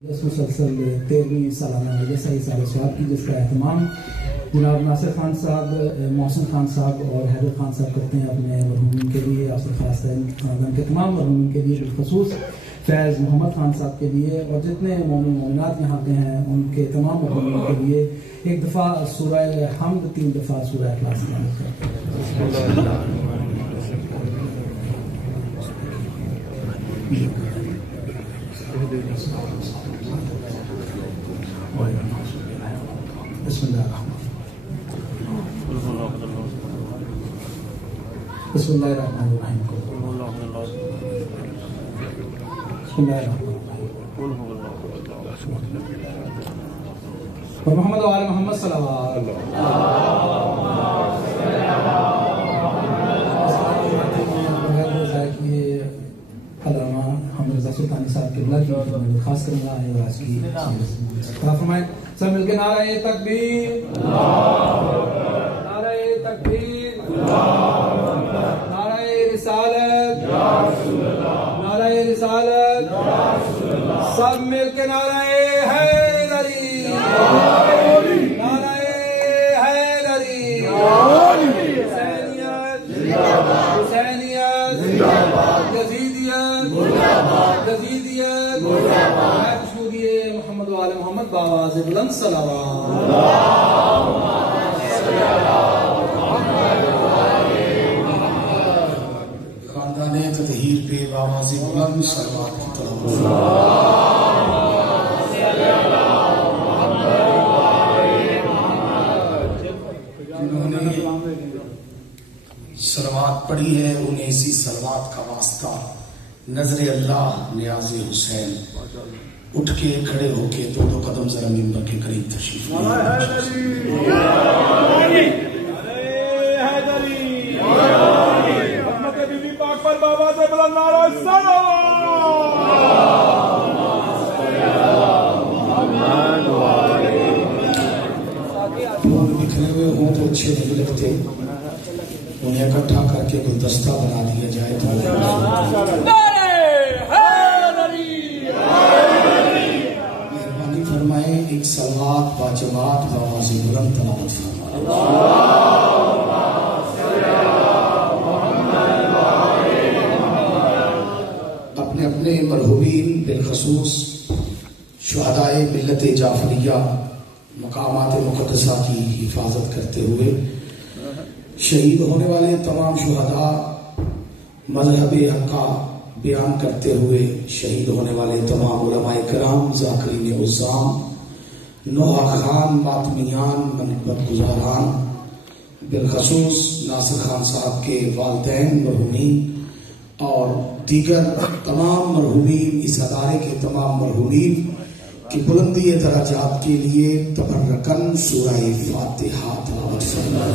मुसलसल 13वीं सालाना जैसा साल स्वाब की जिसका एहतमाम जनाब नासिर खान साहब, मोहसिन खान साहब और हैदर खान साहब करते हैं अपने मरहूमिन के लिए, आसिफ खानदान के तमाम मरहूमिन के लिए, बिलखसूस फैज़ मोहम्मद खान साहब के लिए और जितने मोमिन मोमिनात यहाँ के हैं उनके तमाम मरहूमिन के लिए एक दफ़ा सूरह हमद, 3 दफ़ा सूरह इखलास तिलावत करते हैं। बिस्मिल्लाहिर्रहमानिर्रहीम। मोहम्मद वाले मोहम्मद सल्लल्लाहु अलैहि सुल्तानी साहब किबला की खास करना है और आज की फरमाएं सब मिलकर नारे तकबीर, नारे तकबीर, नारे रिसालत, नारे रिसालत, सब मिलकर नारे हैदरी, नारे हैदरी, हुसैनियत जिंदाबाद, हुसैनियत जिंदाबाद, यजीदियत मुर्दाबाद, यजीदियत मुर्दाबाद। खुशबूदिए मोहम्मद वाले मोहम्मद बावाज़ बुलंद सलावत। खानदाने तदहीर पे बावाज़ बुलंद सलावत की तरफ जिन्होंने सलवात पढ़ी है उन्हें इसी सलवात का वास्ता नजर अल्लाह नियाज़े हुसैन उठ के खड़े होके दो कदम जरा मिंबर के करीब तशरीफ बिखरे हुए हों तो अच्छे नहीं लगते, उन्हें इकट्ठा करके गुलदस्ता बना दिया जाए तो मेहरबानी फरमाए। एक सलात बाजमात बावाज़ बुलंद तलावत फरमाए। अपने अपने मरहूमीन बिलखसूस शुहदाए मिल्लत जाफरिया मकामात मुक़द्दसा की हिफाजत करते हुए शहीद होने वाले तमाम शुहदा मज़हब हक़ा बयान करते हुए शहीद होने वाले तमाम उलमाए किराम, ज़ाकिरीन उज़्ज़ाम, नोहा खान, मातमियान, मनक़बत गुज़ारान, बिलखसूस नासिर खान साहब के वालिदैन मरहूमीन और दीगर तमाम मरहूमीन, इस अदारे के तमाम मरहूमीन की बुलंदी दराजात के लिए तबर्रकन सूरह फातिहा तिलावत फरमाएं।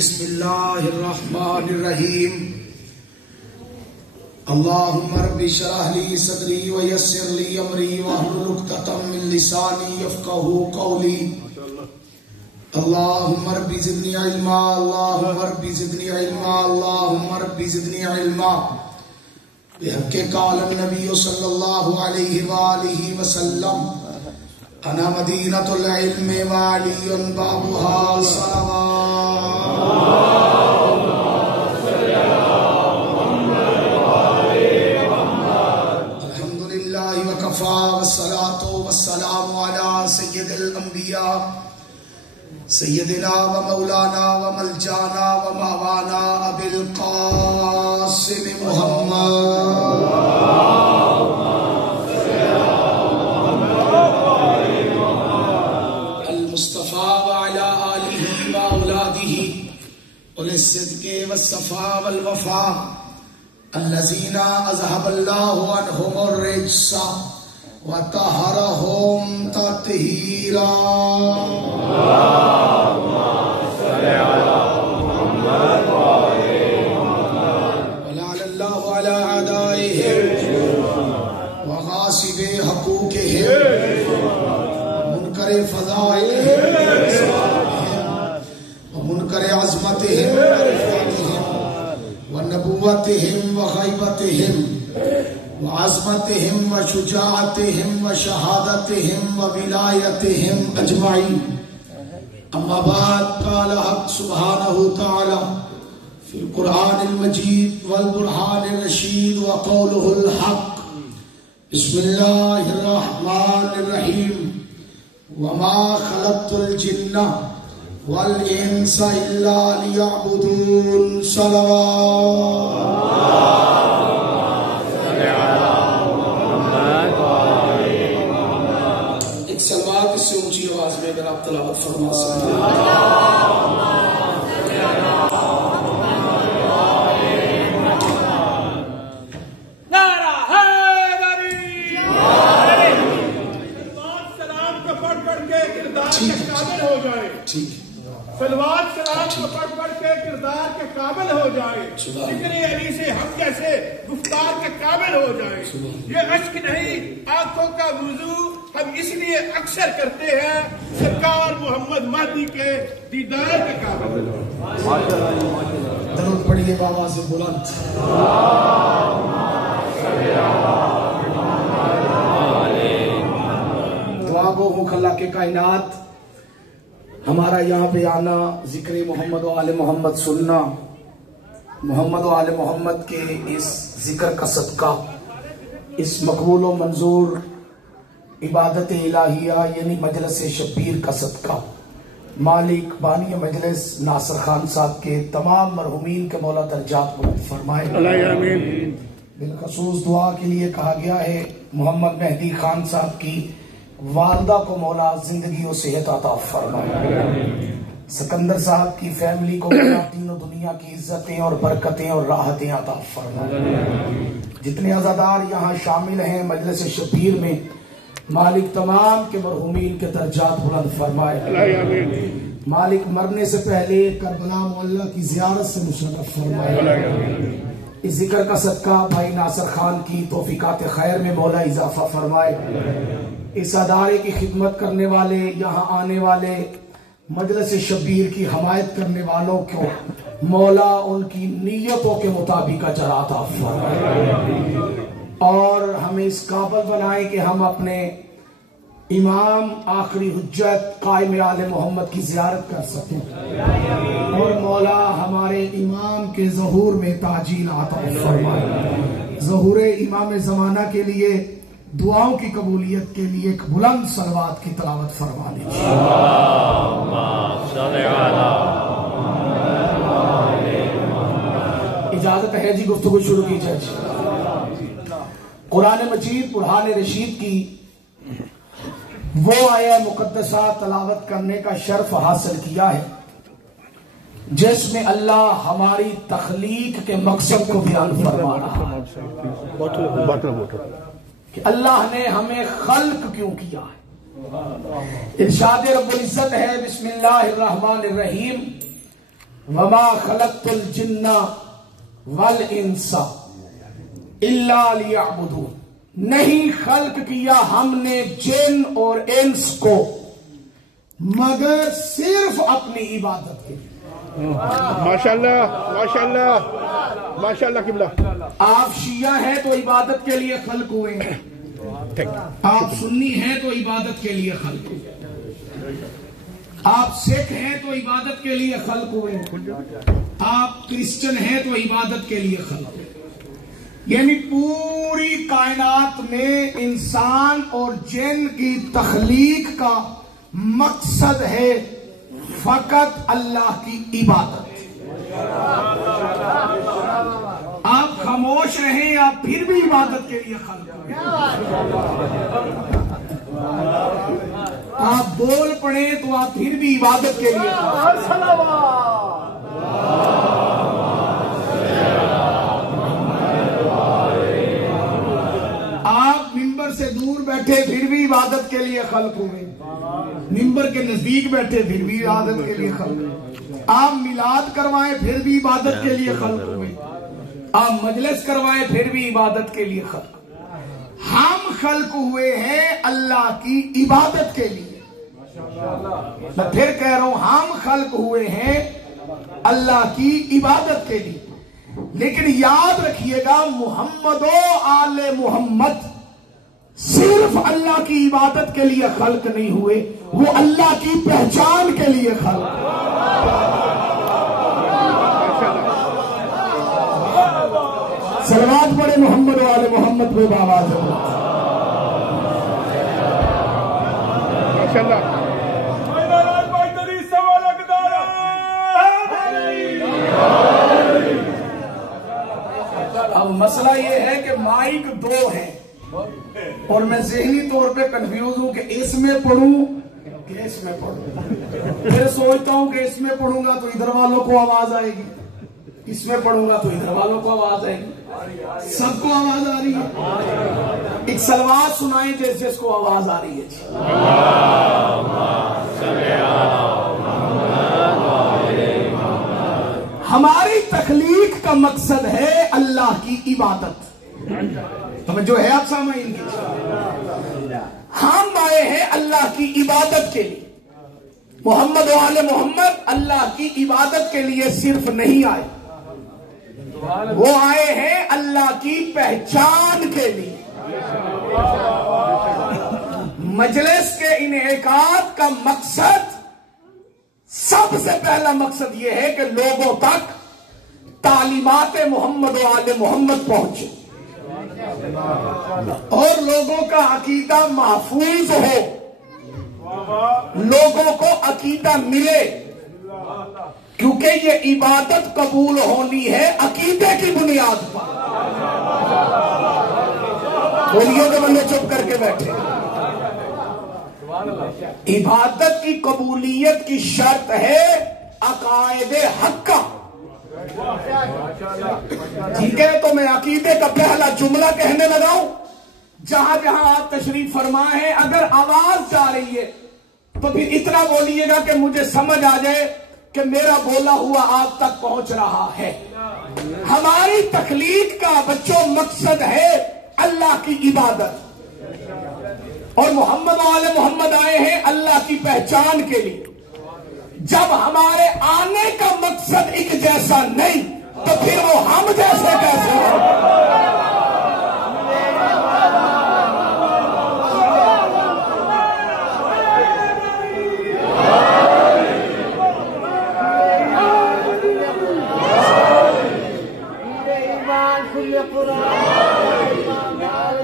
बिस्मिल्लाहिर्रहमानिर्रहीम। अल्लाहुम्मा रब्बि शरह ली सदरी व यस्सिर ली अमरी वहलुल उक़दतम मिन लिसानी यफ़क़हू क़ौली। अल्लाहुम्मा रब्बि ज़िदनी इल्मा, अल्लाहुम्मा रब्बि ज़िदनी इल्मा, अल्लाहुम्मा रब्बि ज़िदनी इल्मा। बिहक़्क़ि क़ाल नबी सल्लल्लाहु अलैहि व आलिहि वसल्लम अना मदीनतुल इल्म व अलियुन बाबुहा अल्हम्दुलिल्लाहि व कफ़ा वस्सलातु वस्सलामु अला सय्यिदिल अंबिया सय्यदिना व मौलाना व मलजाना व मावाना अबिल कासिम मुहम्मद अल मुस्तफा व अला आलिहि व औलादिहि और सिद्के व सफा वल वफा अल्लज़ीना अज़हबल्लाहु अन्हुमुर रिज्सा व तहरहुम तत्हीरा। वलअल्लाहु अला अदाइहिम व गासिबि हकूकिहिम मुनकर फज़ाइलिहिम व मुनकर अज़मतिहिम व नबुव्वतिहिम व ग़ैबतिहिम व अज़मतिहिम व शुजाअतिहिम व शहादतिहिम व विलायतिहिम अजमाइन। अम्मा बाद क़ाल हक़ सुब्हानहु तआला फिल क़ुरआनिल मजीद वल बुरहानिर रशीद व क़ौलुहुल हक़। बिस्मिल्लाहिर रहमानिर रहीम। व मा खलक़तुल जिन्ना वल इंसा इल्ला लियअबुदून। एक सलवात इससे ऊंची आवाज में अगर आप तलावत फरमा सकते हैं। नारा हैदरी सलाम को पढ़ पढ़ के किरदार के काबिल हो जाए। ठीक सलवात सलाम को पढ़ पढ़ के किरदार के काबिल हो जाए। जिक्र अली से हम जैसे गुफ्तार के काबिल हो जाए। ये अश्क नहीं आंखों का वुजू हम इसलिए अक्सर करते हैं सरकार मोहम्मद महदी के दीदार के काबिल हो। दरूद पढ़िए बाबा से बुलंद। दुआ गो मुखल्ला के कायनात हमारा यहाँ पे आना, जिक्र मोहम्मद व आले मोहम्मद सुनना, मोहम्मद व आले मोहम्मद के इस जिक्र का सदका, इस मकबूल व मंजूर इबादत इलाहिया यानी मजलिस शब्बीर का सदका मालिक बानी मजलिस नासिर खान साहब के तमाम मरहुमीन के मौला दर्जात बुलंद फरमाए। बिलखसूस दुआ के लिए कहा गया है मोहम्मद मेहदी खान साहब की वालदा को मौला जिंदगी और सेहत अता फरमाए। सिकंदर साहब की फैमिली को मौला तीनों दुनिया की इज्जतें और बरकतें और राहतें अता फरमाए। जितने अज़ादार यहाँ शामिल हैं मजलिस शब्बीर में मालिक तमाम के मरहुमीन के दर्जात बुलंद फरमाए। मालिक मरने से पहले करबला मोहल्ला की ज़ियारत से मुशर्रफ फरमाए। इस जिक्र का सदका भाई नासिर खान की तौफीकात खैर में मौला इजाफा फरमाए। इस अदारे की खिदमत करने वाले, यहाँ आने वाले, मजलिस शब्बीर की हमायत करने वालों को मौला उनकी नीयतों के मुताबिक अजर अता फरमाए और हमें इस काबिल बनाए कि हम अपने इमाम आखिरी हुज्जत कायम आले मोहम्मद की जियारत कर सकें और मौला हमारे इमाम के ज़हूर में ताजील अता फरमाए। ज़हूर इमाम ज़माना के लिए दुआओं की कबूलियत के लिए एक बुलंद सलवात की तलावत फरमा लीजिए। इजाजत है जी, गुफ्तगू शुरू की जाए। कुरान मजीद बुरहान रशीद की वो आया मुकद्दसा तलावत करने का शर्फ हासिल किया है जिसमें अल्लाह हमारी तख्लीक के मकसद को बयान फरमा रहा है कि अल्लाह ने हमें खल्क क्यों किया है। इरशाद रब्बुल इज्जत है बिस्मिल्लाहिर्रहमानिर्रहीम वमा खलक़तुल जिन्ना वल इंसा इल्ला लियअबुदून। नहीं खल्क किया हमने जिन और इंस को मगर सिर्फ अपनी इबादत के लिए। माशाल्लाह माशाल्लाह माशाल्लाह किबला। आप शिया हैं तो इबादत के लिए खल्क हुए हैं, आप सुन्नी हैं तो इबादत के लिए खल्क हुए, आप सिख हैं तो इबादत के लिए खल्क हुए, आप क्रिश्चियन हैं तो इबादत के लिए खल्क हुए। यानी पूरी कायनात में इंसान और जिन की तख्लीक का मकसद है फकत अल्लाह की इबादत। रहें आप फिर भी इबादत के लिए खल्क हुए। आप बोल पड़े तो आप फिर भी इबादत के लिए। आप मिंबर से दूर बैठे फिर भी इबादत के लिए खल्क हुए। मिंबर के नजदीक बैठे फिर भी इबादत के लिए खल्क हुए। आप मिलाद करवाएं फिर भी इबादत के लिए खल्क हुए। आप मजलिस करवाएं फिर भी इबादत के लिए खल्क। हम खल्क हुए हैं अल्लाह की इबादत के लिए। मैं फिर कह रहा हूं, हम खल्क हुए हैं अल्लाह की इबादत के लिए। लेकिन याद रखिएगा, मुहम्मदो आले मोहम्मद सिर्फ अल्लाह की इबादत के लिए खल्क नहीं हुए, वो अल्लाह की पहचान के लिए खल्क। सलवात पढ़े मोहम्मद वाले मोहम्मद पे आवाज अब मसला ये है कि माइक दो है और मैं ज़हनी तौर पे कंफ्यूज हूं कि इसमें पढ़ूं कि इसमें पढ़ूं। फिर सोचता हूं कि इसमें पढ़ूंगा तो इधर वालों को आवाज आएगी, इसमें पढ़ूंगा तो इधर वालों को आवाज आएगी। सबको आवाज आ रही है। एक सलवात सुनाएं जिसको आवाज आ रही है। हमारी तखलीक का मकसद है अल्लाह की इबादत। तो जो है आप सामाइन की, हम आए हैं अल्लाह की इबादत के लिए। मोहम्मद वाले मोहम्मद अल्लाह की इबादत के लिए सिर्फ नहीं आए, वो आए हैं अल्लाह की पहचान के लिए। मजलिस के इनेकाद का मकसद, सबसे पहला मकसद यह है कि लोगों तक तालीमात मोहम्मद वाले मोहम्मद पहुंचे और लोगों का अकीदा महफूज हो, लोगों को अकीदा मिले, क्योंकि ये इबादत कबूल होनी है अकीदे की बुनियाद पर। बोलिए तो बंदे चुप करके बैठे। इबादत की कबूलियत की शर्त है अकायदे हक्का। ठीक है, तो मैं अकीदे का पहला जुमला कहने लगाऊं। जहां जहां आप तशरीफ फरमा है, अगर आवाज जा रही है तो फिर इतना बोलिएगा कि मुझे समझ आ जाए कि मेरा बोला हुआ आप तक पहुंच रहा है। हमारी तखलीक का बच्चों मकसद है अल्लाह की इबादत, और मोहम्मद वाले मोहम्मद आए हैं अल्लाह की पहचान के लिए। जब हमारे आने का मकसद एक जैसा नहीं, तो फिर वो हम जैसे कैसे हैं?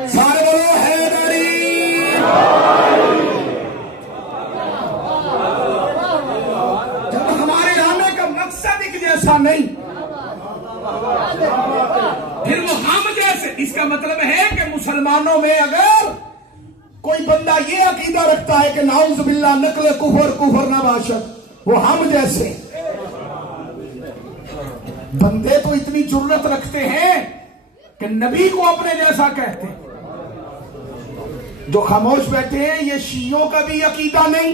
सारे बोलो हैदरी। जब हमारे आने का मकसद एक जैसा नहीं, फिर वो हम जैसे। इसका मतलब है कि मुसलमानों में अगर कोई बंदा ये अकीदा रखता है कि नाउज़ बिल्लाह नकल कुफर कुफर ना बाशद, वो हम जैसे बंदे तो इतनी जुर्रत रखते हैं कि नबी को अपने जैसा कहते हैं। जो खामोश बैठे हैं, ये शियों का भी अकीदा नहीं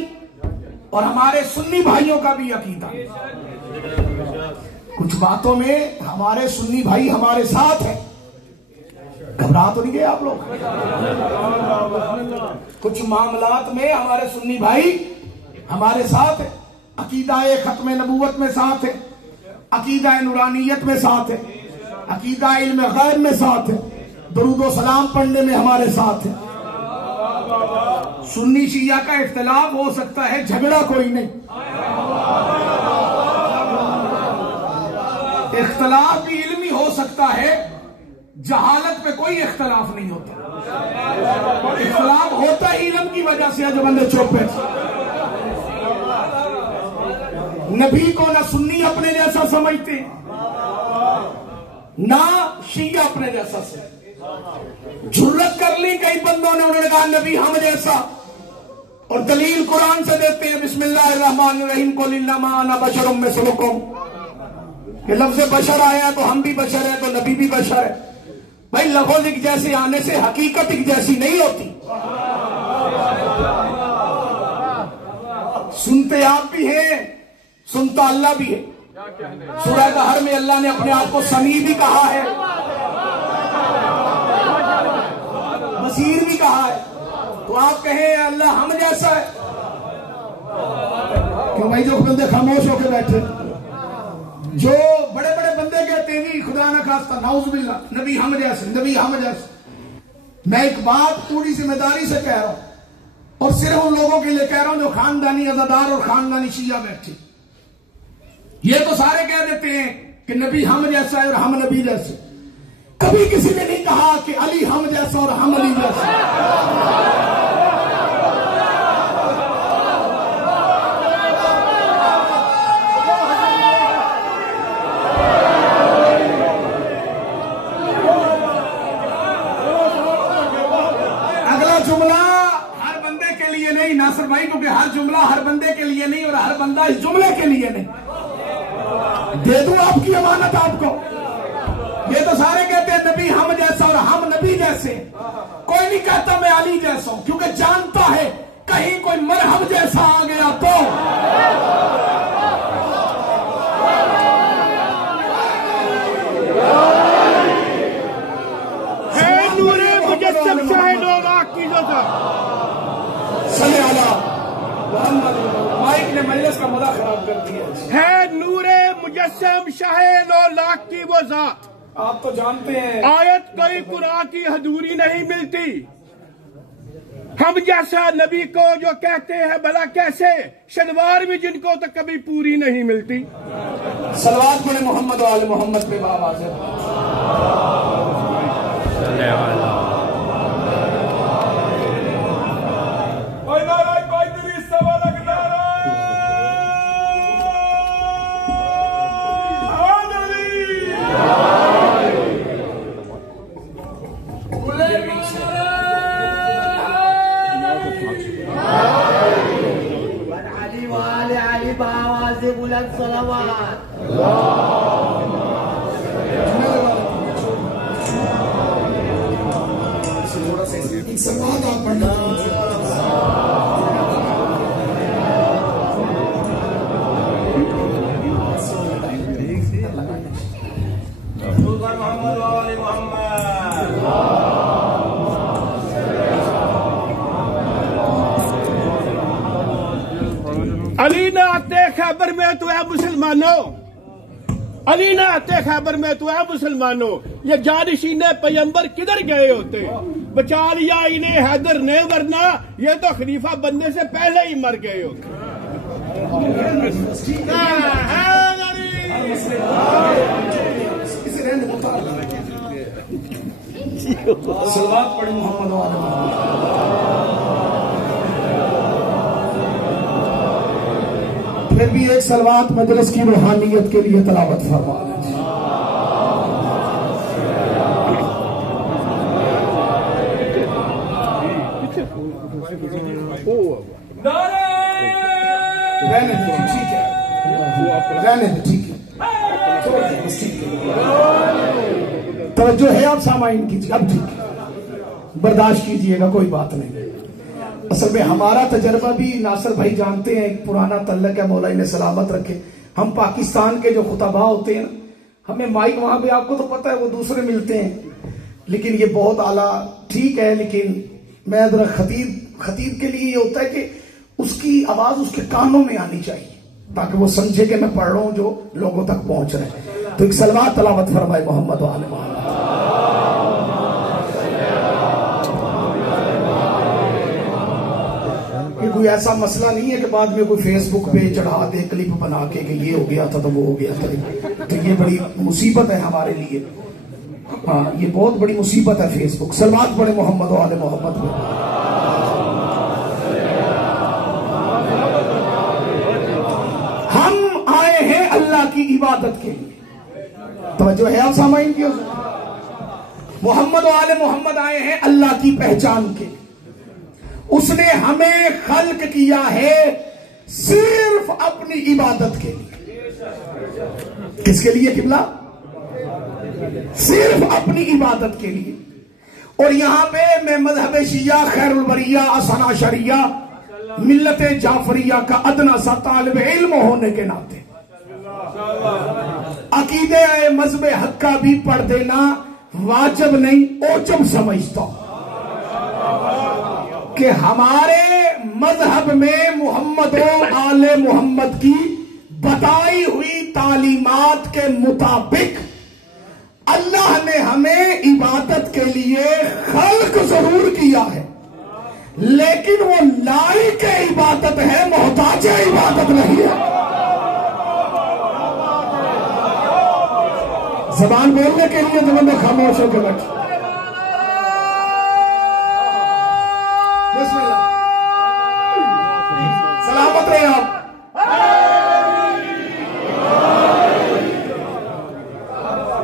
और हमारे सुन्नी भाइयों का भी अकीदा नहीं। कुछ बातों में हमारे सुन्नी भाई हमारे साथ हैं, घबरा तो नहीं गए आप लोग? कुछ मामलात में हमारे सुन्नी भाई हमारे साथ है। अकीदा खत्म नबूवत में साथ है, अकीदा नूरानियत में साथ है, अकीदा इल्म गैब में साथ है, दरूद सलाम पढ़ने में हमारे साथ है। सुन्नी शिया का इख्तिलाफ हो सकता है, झगड़ा कोई नहीं। इख्तिलाफ भी इल्मी हो सकता है, जहालत में कोई इख्तिलाफ नहीं होता। इख्तिलाफ होता ही इल्म की वजह से। जो बंदे चुप है, नबी को ना सुन्नी अपने जैसा समझते, ना शिया अपने जैसा से। जुर्रत कर ली कई बंदों ने, उन्होंने कहा नबी हम जैसा, और दलील कुरान से देते हैं बिस्मिल्लाहिर्रहमानिर्रहीम कुल इन्नमा अना बशरुम मिसलुकुम, कि लफ्ज़ बशर आया तो हम भी बशर है, तो नबी भी बशर है। भाई लफ्ज़ एक जैसे आने से हकीकत एक जैसी नहीं होती। सुनते आप भी हैं, सुनता अल्लाह भी है। सूरह कहर में अल्लाह ने अपने आप को समी भी कहा है, बसीर भी कहा है। तो आप कहें अल्लाह हम जैसा है क्यों? भाई जो बंदे खामोश होकर बैठे, जो बड़े बड़े बंदे कहते हैं खुदा ना खास्ता नाउज़ुबिल्लाह नबी हम जैसे, नबी हम जैसे। मैं एक बात पूरी जिम्मेदारी से कह रहा हूं और सिर्फ उन लोगों के लिए कह रहा हूं जो खानदानी अज़ादार और खानदानी शिया बैठे। ये तो सारे कह देते हैं कि नबी हम जैसा है और हम नबी जैसे। कभी किसी ने नहीं कहा कि अली हम जैसा और हम अली जैसा। अगला जुमला हर बंदे के लिए नहीं नासिर भाई, क्योंकि हर जुमला हर बंदे के लिए नहीं और हर बंदा इस जुमले के लिए नहीं। दे दूं आपकी अमानत आपको। ये तो सारे कहते हैं नबी हम जैसा और हम नबी जैसे। कोई नहीं कहता मैं अली जैसा हूं, क्योंकि जानता है कहीं कोई मरहब जैसा आ गया तो। है नूरे मुजस्सम शाहे नौरा की सल्ले अला मोहम्मद। माइक ने मजलिस का मजा खराब कर दिया। है नूरे मुजस्सम शाहे नौ लाख की वो जात। आप तो जानते हैं आयत कोई कुरान की अधूरी नहीं मिलती। हम जैसा नबी को जो कहते हैं भला कैसे, शलवार भी जिनको तो कभी पूरी नहीं मिलती। सलवात पढ़े मोहम्मद और आले मोहम्मद पे बाबा से। बुलंद सलावत। एक सवाल आप पढ़ना। अली ना आते खैबर में तो है मुसलमानों, अली ना आते खैबर में तो है मुसलमानों। ये जानशीन पैगंबर किधर गए होते, बचा लिया इन्हें हैदर ने, वरना ये तो खलीफा बनने से पहले ही मर गए होते। सलवात पढ़े मोहम्मद और आले मोहम्मद। फिर भी एक सलवात मजलिस की रूहानियत के लिए तलावत फरमा। रहने दो, ठीक है, रहने दो, ठीक है, तवज्जो है आप सामाइन कीजिए, अब ठीक है, बर्दाश्त कीजिएगा, कोई बात नहीं। असल में हमारा तजर्बा भी नासिर भाई जानते हैं, एक पुराना तल्लक है, मौला इन्हें सलामत रखे। हम पाकिस्तान के जो खुतबा होते हैं ना, हमें माइक वहां पे आपको तो पता है वो दूसरे मिलते हैं, लेकिन ये बहुत आला ठीक है। लेकिन मैं जरा खतीब के लिए ये होता है कि उसकी आवाज उसके कानों में आनी चाहिए ताकि वो समझे कि मैं पढ़ रहा हूं जो लोगों तक पहुंच रहे हैं। तो एक सलवात तलावत फरमाए मोहम्मद वाले मोहम्मद। कोई ऐसा मसला नहीं है कि बाद में कोई फेसबुक पे चढ़ा दे क्लिप बना के कि ये हो गया था तो वो हो गया था। तो ये बड़ी मुसीबत है हमारे लिए, हाँ ये बहुत बड़ी मुसीबत है फेसबुक। सलवात पढ़े मोहम्मद वाले मोहम्मद में। हम आए हैं अल्लाह की इबादत के लिए, तवज्जो है आप सामाइन की? मोहम्मद और आले मोहम्मद आए हैं अल्लाह की पहचान के। उसने हमें खल्क किया है सिर्फ अपनी इबादत के लिए। किसके लिए किबला? सिर्फ अपनी इबादत के लिए। और यहां पे मैं मजहब शिया खैरुल बरिया असना शरिया मिल्लत जाफरिया का अदना सा तालिब इल्म होने के नाते अकीदे मजहब हक का भी पढ़ देना वाजिब नहीं, ओजब समझता कि हमारे मजहब में मोहम्मद और आले मोहम्मद की बताई हुई तालीमात के मुताबिक अल्लाह ने हमें इबादत के लिए खल्क जरूर किया है, लेकिन वो लायक इबादत है, मोहताज इबादत नहीं है। जबान बोलने के लिए जब मैं खामोश होकर बैठ। सलामत रहे आप।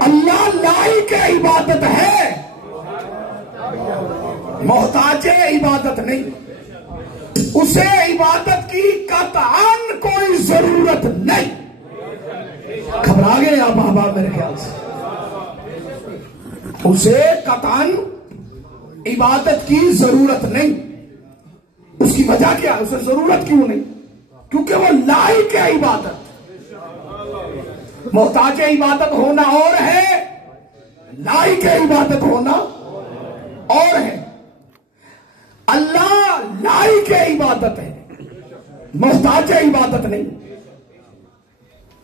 अल्लाह लायक इबादत है, मोहताज इबादत नहीं। उसे इबादत की कतआन कोई जरूरत नहीं। घबरा गए आप अहबाब मेरे ख्याल से। उसे कतआन इबादत की जरूरत नहीं। उसकी वजह क्या है? उसे जरूरत क्यों नहीं? क्योंकि वो लायक है इबादत। मोहताज इबादत होना और है, लायक इबादत होना और है। अल्लाह लायक इबादत है, मोहताज इबादत नहीं।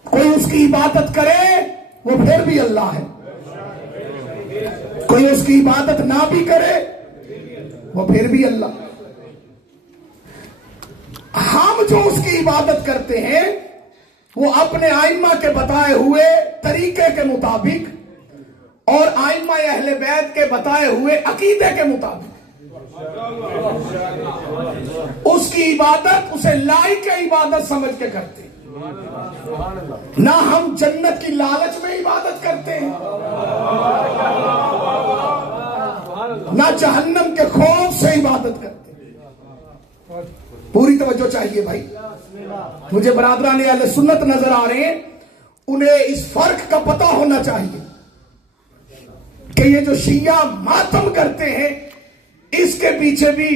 कोई उसकी इबादत करे वो फिर भी अल्लाह है, कोई उसकी इबादत ना भी करे वो फिर भी अल्लाह। हम जो उसकी इबादत करते हैं वो अपने आइम्मा के बताए हुए तरीके के मुताबिक और आइम्मा अहले बैत के बताए हुए अकीदे के मुताबिक उसकी इबादत उसे लायक इबादत समझ के करते हैं। ना हम जन्नत की लालच में इबादत करते हैं, ना जहन्नम के खौफ से इबादत करते हैं। पूरी तवज्जो चाहिए भाई। मुझे बरादरान अहले सुन्नत नजर आ रहे हैं, उन्हें इस फर्क का पता होना चाहिए कि ये जो शिया मातम करते हैं इसके पीछे भी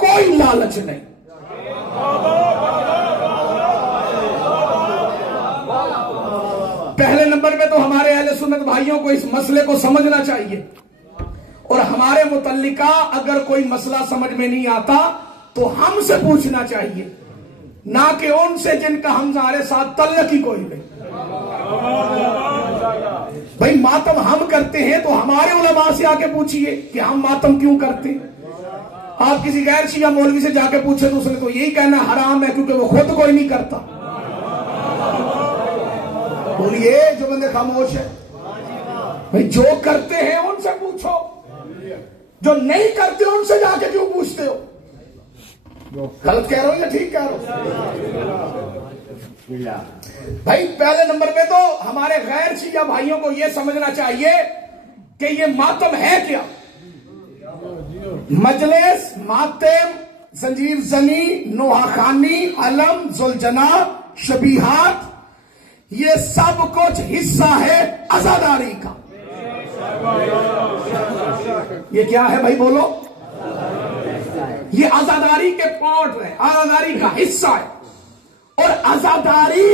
कोई लालच नहीं। पहले नंबर पे तो हमारे अहले सुन्नत भाइयों को इस मसले को समझना चाहिए, और हमारे मुतल्लिका अगर कोई मसला समझ में नहीं आता तो हमसे पूछना चाहिए, ना कि उनसे जिनका हमारे साथ तल्लक ही कोई नहीं। भाई मातम हम करते हैं तो हमारे उलमा से आके पूछिए कि हम मातम क्यों करते हैं। आप किसी गैर शिया मौलवी से जाके पूछे तो उसने तो यही कहना हराम है क्योंकि वो खुद कोई नहीं करता। बोलिए जो बंदे खामोश है, भाई जो करते हैं उनसे पूछो, जो नहीं करते उनसे जाके क्यों पूछते हो? गलत कह रहा हूं या ठीक कह रहा हूं? भाई पहले नंबर पे तो हमारे गैर शिया भाइयों को यह समझना चाहिए कि ये मातम है क्या। मजलिस, मातम, जंजीर जनी, नोहाखानी, अलम, जुलजना, शबीहात, ये सब कुछ हिस्सा है आजादारी का। ये क्या है भाई बोलो? ये आजादारी के पार्ट है, आजादारी का हिस्सा है। और आजादारी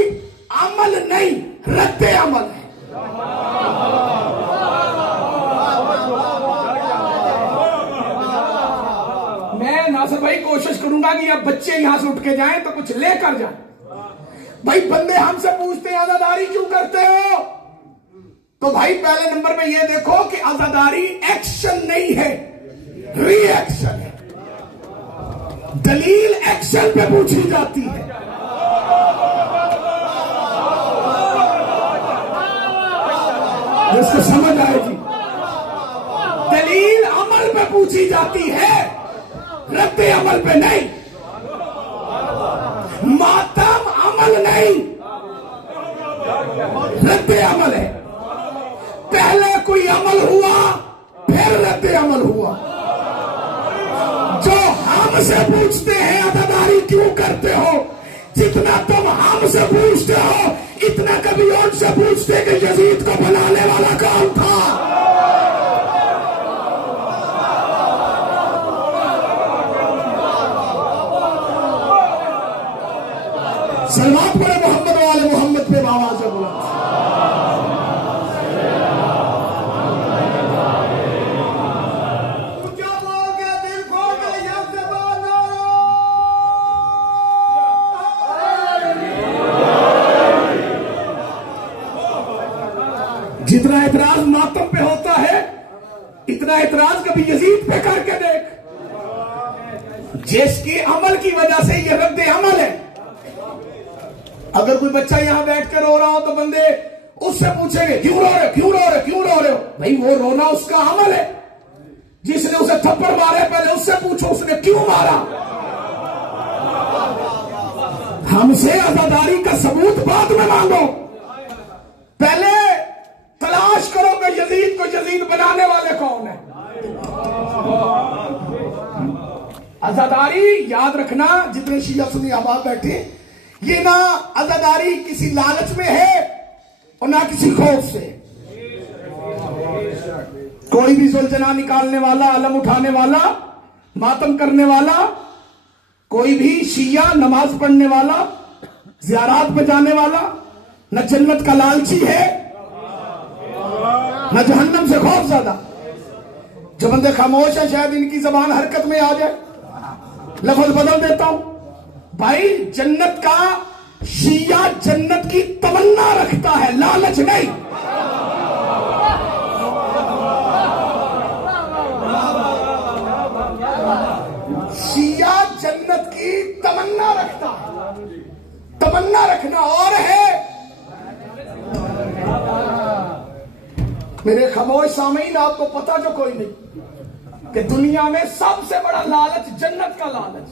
अमल नहीं, रद्दे अमल है। मैं नासिर भाई कोशिश करूंगा कि अब बच्चे यहां से उठ के जाएं तो कुछ लेकर जाएं। भाई बंदे हमसे पूछते हैं आजादारी क्यों करते हो, तो भाई पहले नंबर पे ये देखो कि आजादारी एक्शन नहीं है, रिएक्शन है। दलील एक्शन पे पूछी जाती है। जिसको समझ आएगी, दलील अमल पे पूछी जाती है, रद्दे अमल पे नहीं। मातम अमल नहीं, रद्दे अमल है। पहले कोई अमल हुआ फिर रद्द अमल हुआ। जो हमसे पूछते हैं अदादारी क्यों करते हो, जितना तुम हमसे पूछते हो इतना कभी उनसे पूछते कि यजीद को बनाने वाला कौन था। सलवात पढ़े मोहम्मद वाले मोहम्मद पे आवाज बोला। जितना एतराज मातम पे होता है इतना एतराज कभी यजीद पे करके देख, जिसकी अमल की वजह से ये रद्द अमल है। अगर कोई बच्चा यहां बैठ कर रो रहा हो तो बंदे उससे पूछेंगे क्यों रो रहे हो, क्यों रो रहे हो, क्यों रो रहे हो। भाई वो रोना उसका अमल है। जिसने उसे थप्पड़ मारे पहले उससे पूछो उसने क्यों मारा। हमसे आजादारी का सबूत बाद में मांगो, पहले तलाश करो कि यजीद को यजीद बनाने वाले कौन है। आजादारी याद रखना, जितने शिया सुन्नी अहबाब बैठे, ये ना आजादारी किसी लालच में है और ना किसी खौफ से। कोई भी सुलझना निकालने वाला, अलम उठाने वाला, मातम करने वाला, कोई भी शिया नमाज पढ़ने वाला, ज़ियारात पे जाने वाला न जन्नत का लालची है न जहन्नम से खौफ ज्यादा। जो बंदे खामोश है शायद इनकी जबान हरकत में आ जाए, लफ्ज बदल देता हूं। भाई जन्नत का शिया जन्नत की तमन्ना रखता है, लालच नहीं। शिया जन्नत की तमन्ना रखता है। तमन्ना रखना और है। मेरे खामोश सामीन, आपको पता जो कोई नहीं कि दुनिया में सबसे बड़ा लालच जन्नत का लालच।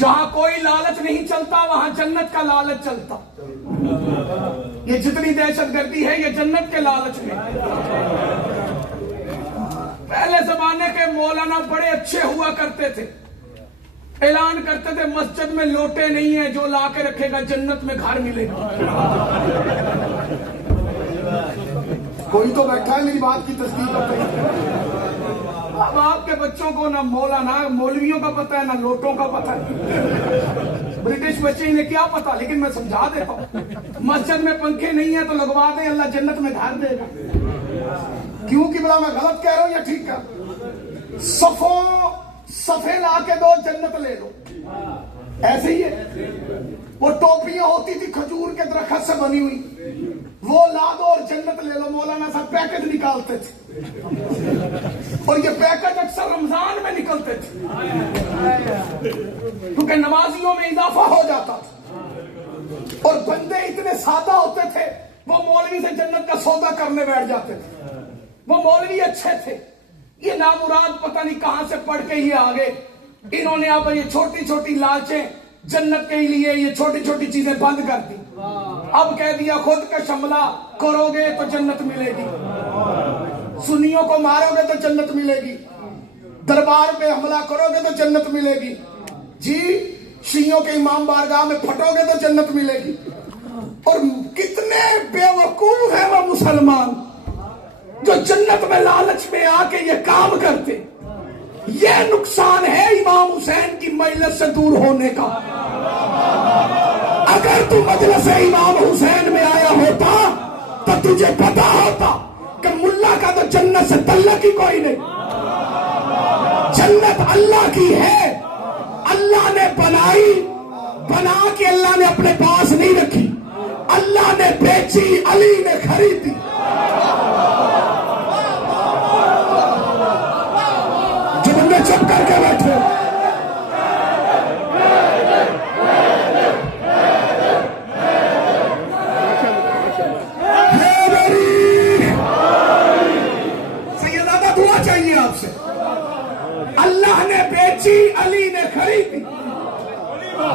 जहां कोई लालच नहीं चलता वहां जन्नत का लालच चलता। ये जितनी दहशतगर्दी है ये जन्नत के लालच में। पहले जमाने के मौलाना बड़े अच्छे हुआ करते थे, ऐलान करते थे मस्जिद में लोटे नहीं है, जो ला के रखेगा जन्नत में घर मिलेगा। कोई तो बैठा है मेरी बात की तस्दीक करते हैं। अब आपके बच्चों को ना मौलाना मौलवियों का पता है ना लोटों का पता है। ब्रिटिश बच्चे इन्हें क्या पता, लेकिन मैं समझा देता हूं। मस्जिद में पंखे नहीं है तो लगवा दें, अल्लाह जन्नत में घर देगा। क्यों कि बोला मैं गलत कह रहा हूं या ठीक है। सफे ला के दो जन्नत ले लो, ऐसे ही है। वो टोपियां होती थी खजूर के दरख्त से बनी हुई, वो ला दो और जन्नत ले लो। मौलाना साहब पैकेज निकालते थे और ये पैकेज अक्सर रमजान में निकलते थे क्योंकि नमाजियों में इजाफा हो जाता था और बंदे इतने सादा होते थे वो मौलवी से जन्नत का सौदा करने बैठ जाते थे। वो मौलवी अच्छे थे, ये नामुराद पता नहीं कहां से पढ़ के ये आ गए। इन्होंने अब ये छोटी छोटी लालचें जन्नत के लिए ये छोटी छोटी चीजें बंद कर दी। अब कह दिया खुद का शमला करोगे तो जन्नत मिलेगी, सुन्नियों को मारोगे तो जन्नत मिलेगी, दरबार पे हमला करोगे तो जन्नत मिलेगी, जी शियों के इमाम बारगाह में फटोगे तो जन्नत मिलेगी। और कितने बेवकूफ है वो मुसलमान जो जन्नत में लालच में आके ये काम करते। ये नुकसान है इमाम हुसैन की मजलिस से दूर होने का। अगर तू मजलिस इमाम हुसैन में आया होता तो तुझे पता होता कि मुल्ला का तो जन्नत से तल्लक ही कोई नहीं। जन्नत अल्लाह की है, अल्लाह ने बनाई, बना के अल्लाह ने अपने पास नहीं रखी, अल्लाह ने बेची, अली ने खरीदी। जो बंदे चुप करके बैठे सैयदादा दुआ चाहिए आपसे। अल्लाह ने बेची, अली ने खरीदी।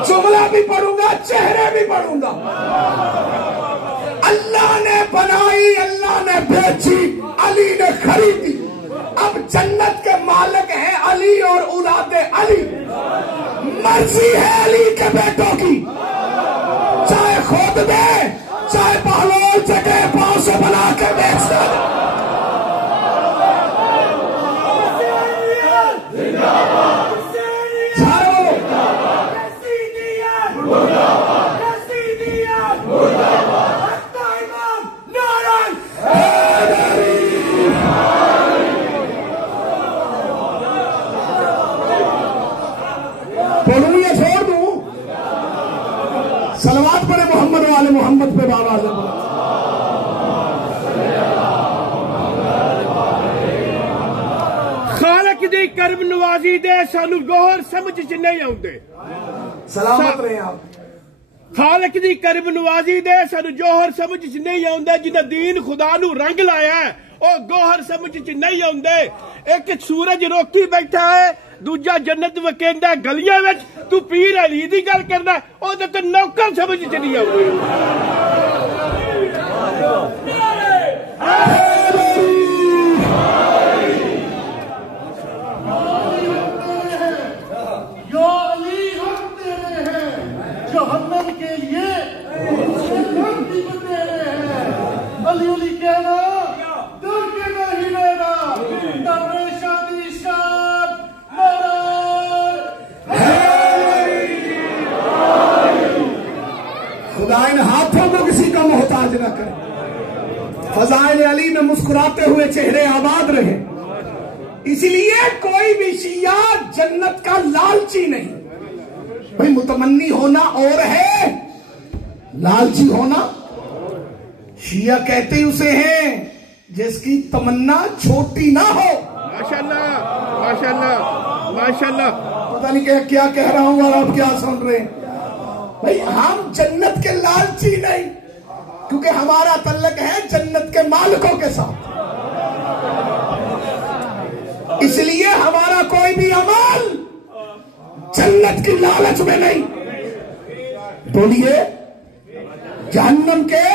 जुमला भी पढ़ूंगा, चेहरे भी पढ़ूंगा। अल्लाह अल्लाह ने बेची, अली ने खरीदी। अब जन्नत के मालिक हैं अली और औलादे अली। मर्जी है अली के बेटों की, चाहे खुद दे चाहे पहलवान जगह पांव से बना के बेच दे। बोलूं या छोड़ दूं? सलवात पढ़े मोहम्मद वाले मोहम्मद पे बाबा से बोला। खालक दी करम नवाजी दे सानू गौर समझ च नहीं आउंदे। सलामत रहे आप। खालक दी करम नवाजी दे सानू जौहर समझ च नहीं आउंदे। जिन्ना दीन खुदा नू रंग लाया है ओ गौहर समझ च नहीं आउंदे। एक सूरज रोकी बैठा है, दूजा जन्नत वकेंदा गलियां विच, तू पीर अली दी गल करना, ओदे ते नौकर समझ च नहीं आउंदे। जो अली हम तेरे हैं, जो जहन्नम के लिए तेरे हैं। अली अली कहना डर के नहीं रहना। दरवेशा दी शान खुदा इन हाथों को किसी का मोहताज न करे। फजाइल अली में मुस्कुराते हुए चेहरे आबाद रहे। इसलिए कोई भी शिया जन्नत का लालची नहीं। भाई मुतमन्नी होना और है, लालची होना। शिया कहते ही उसे हैं जिसकी तमन्ना छोटी ना हो। माशाल्लाह माशाल्लाह माशाल्लाह। पता नहीं क्या कह रहा हूं और आप क्या सुन रहे हैं। भाई हम जन्नत के लालची नहीं, क्योंकि हमारा तल्लक है जन्नत के मालिकों के साथ। इसलिए हमारा कोई भी अमल जन्नत की लालच में नहीं। बोलिए जहन्नम के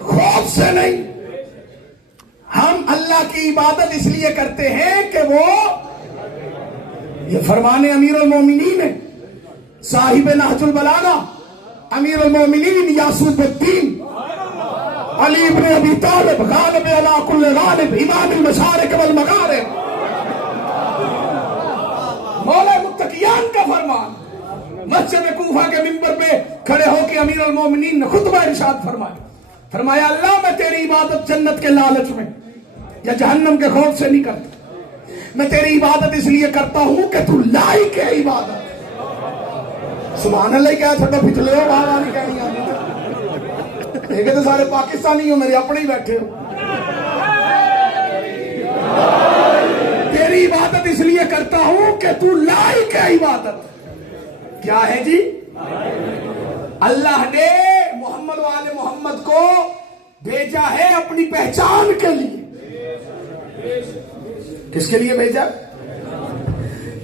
खौफ से नहीं। हम अल्लाह की इबादत इसलिए करते हैं कि वो ये फरमाने अमीरुल मोमिनीन है, साहिब नहजुल बलागा, अमीरुल मोमिनीन यासूबुद्दीन अली इब्न अबी तालिब गालिब अला कुल्ल गालिब इमामुल मशारिक वल मगारिब। मौला मुत्तकियान का फरमान मस्जिद कूफा के मिंबर पे खड़े होकर अमीरुल मोमिनीन ने खुतबा इरशाद फरमाया अल्लाह मैं तेरी इबादत जन्नत के लालच में या जहन्नम के खौफ से नहीं करता। मैं तेरी इबादत इसलिए करता हूं कि तू लायक है इबादत। सुभान अल्लाह क्या छोटा पिछले हो बाहर आने क्या नहीं आती। देखे तो सारे पाकिस्तानी हो, मेरे अपने ही बैठे हो। तेरी इबादत इसलिए करता हूं कि तू लायक है इबादत। क्या है जी? अल्लाह ने मोहम्मद वाले मोहम्मद को भेजा है अपनी पहचान के लिए। किसके लिए भेजा?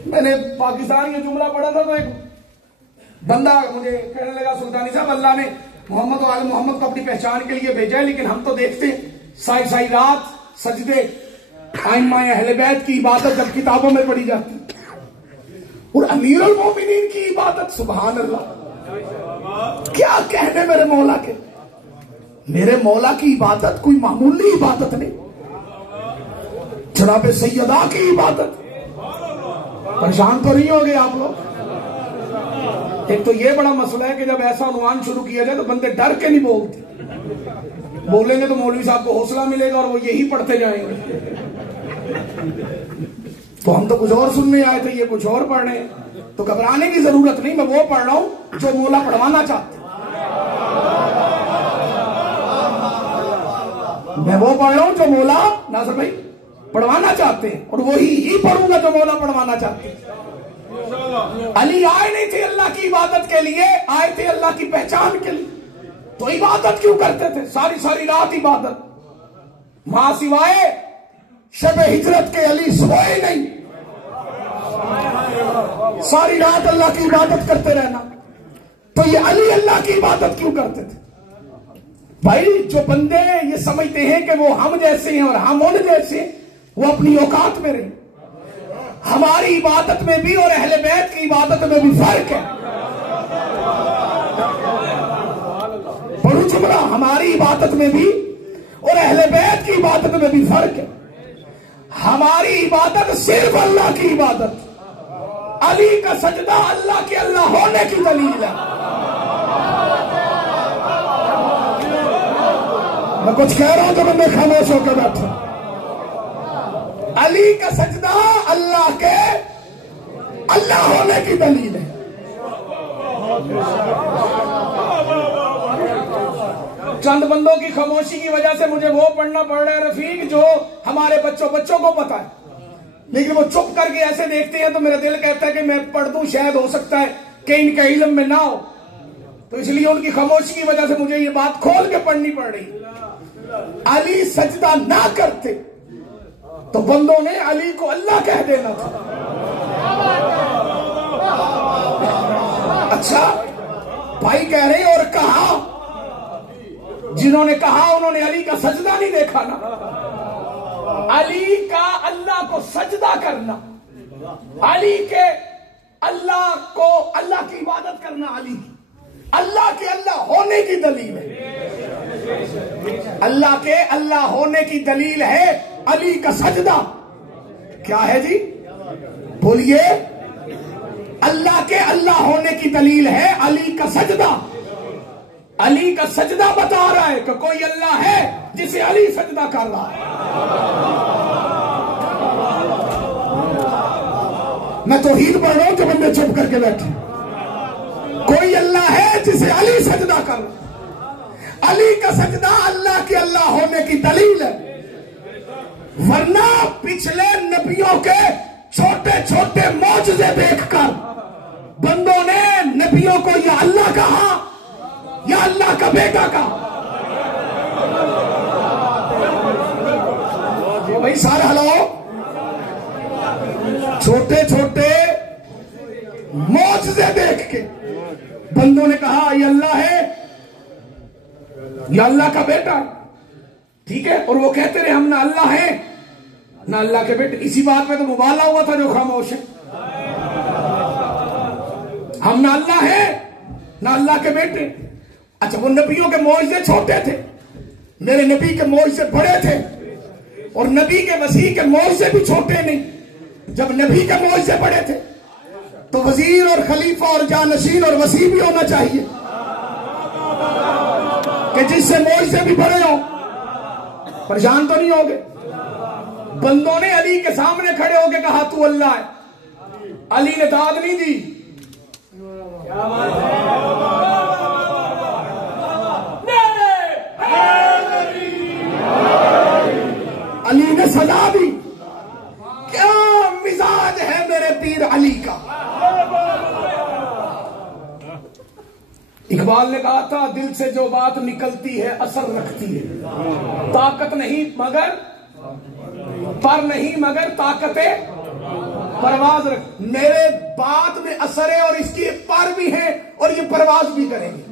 मैंने पाकिस्तान में जुमला पढ़ा था तो एक बंदा मुझे कहने लगा सुल्तानी साहब अल्लाह ने मोहम्मद वाले मोहम्मद को अपनी पहचान के लिए भेजा है, लेकिन हम तो देखते सारी सारी रात सजदे आइम्मा अहले बैत की इबादत जब किताबों में पढ़ी जाती और अमीरुल मोमिनीन की इबादत। सुभान अल्लाह, क्या कहने मेरे मौला के। मेरे मौला की इबादत कोई मामूली इबादत नहीं, जनाब सैयदा की इबादत। परेशान तो नहीं हो गए आप लोग? एक तो ये बड़ा मसला है कि जब ऐसा अनुमान शुरू किया जाए तो बंदे डर के नहीं बोलते। बोलेंगे तो मौलवी साहब को हौसला मिलेगा और वो यही पढ़ते जाएंगे। तो हम तो कुछ और सुनने आए थे, ये कुछ और पढ़ रहे हैं। तो घबराने की जरूरत नहीं, मैं वो पढ़ रहा हूं जो मौला पढ़वाना चाहते। मैं वो पढ़ रहा हूं जो मौला नासिर भाई पढ़वाना चाहते हैं, और वही ही पढ़ूंगा जो मौला पढ़वाना चाहते हैं। अली आए नहीं थे अल्लाह की इबादत के लिए, आए थे अल्लाह की पहचान के लिए। तो इबादत क्यों करते थे? सारी सारी रात इबादत। मां सिवाय शब हिजरत के अली सोए नहीं, सारी रात अल्लाह की इबादत करते रहना। तो ये अली अल्लाह की इबादत क्यों करते थे? भाई जो बंदे ये समझते हैं कि वो हम जैसे हैं और हम उन जैसे, वो अपनी औकात में रहे। हमारी इबादत में भी और अहले बैत की इबादत में भी फर्क है। पढ़ू जुमला, हमारी इबादत में भी और अहले बैत की इबादत में भी फर्क है। हमारी इबादत सिर्फ अल्लाह की इबादत, अली का सजदा अल्लाह के अल्लाह होने की दलील है। मैं कुछ कह रहा हूं तो बंदे खामोश होकर बैठे। अली का सजदा अल्लाह के अल्लाह होने की दलील है। चंद बंदों की खामोशी की वजह से मुझे वो पढ़ना पड़ रहा है रफीक जो हमारे बच्चों को पता है, लेकिन वो चुप करके ऐसे देखते हैं तो मेरा दिल कहता है कि मैं पढ़ दूं, शायद हो सकता है कि इनके इल्म में ना हो, तो इसलिए उनकी खामोशी की वजह से मुझे ये बात खोल के पढ़नी पड़ रही। अली सजदा ना करते तो बंदों ने अली को अल्लाह कह देना था। अच्छा भाई कह रहे और कहा, जिन्होंने कहा उन्होंने अली का सजदा नहीं देखा ना। अली का अल्लाह को सजदा करना, अली के अल्लाह को अल्लाह की इबादत करना, अली की अल्लाह के अल्लाह होने की दलील है। अल्लाह के अल्लाह होने की दलील है अली का सजदा। क्या है जी, बोलिए। अल्लाह के अल्लाह होने की दलील है अली का सजदा। अली का सजदा बता रहा है कि कोई अल्लाह है जिसे अली सजदा कर रहा है। मैं तौहीद पढ़ रहा हूं जो बंदे चुप करके बैठे। कोई अल्लाह है जिसे अली सजदा कर रहा है। अली का सजदा अल्लाह के अल्लाह होने की दलील है। वरना पिछले नबियों के छोटे छोटे मौजज़े देखकर बंदों ने नबियों को या अल्लाह कहा या अल्लाह का बेटा का। भाई सारा हलाओ। छोटे छोटे मौजज़े देख के बंदों ने कहा ये अल्लाह है, ये अल्लाह का बेटा, ठीक है। और वो कहते रहे हम ना अल्लाह है ना अल्लाह के बेटे। इसी बात में तो मुबाला हुआ था जो खामोश है। हम ना अल्लाह है ना अल्लाह के बेटे। अच्छा वो नबियों के मौजज़े छोटे थे, मेरे नबी के मौजज़े बड़े थे, और नबी के वसी के मौजज़े भी छोटे नहीं। जब नबी के मौजज़े बड़े थे तो वजीर और खलीफा और जानशीन और वसी भी होना चाहिए कि जिससे मौजज़े भी बड़े हो। परेशान तो नहीं होगे। बंदों ने अली के सामने खड़े होकर कहा तू अल्लाह है। अली ने दाद नहीं दी, अली ने सजा दी। क्या मिजाज है मेरे पीर अली का। इकबाल ने कहा था दिल से जो बात निकलती है असर रखती है। ताकत नहीं मगर पर नहीं मगर ताकते परवाज रख। मेरे बात में असर है और इसकी पर भी है और ये परवाज भी करेगी।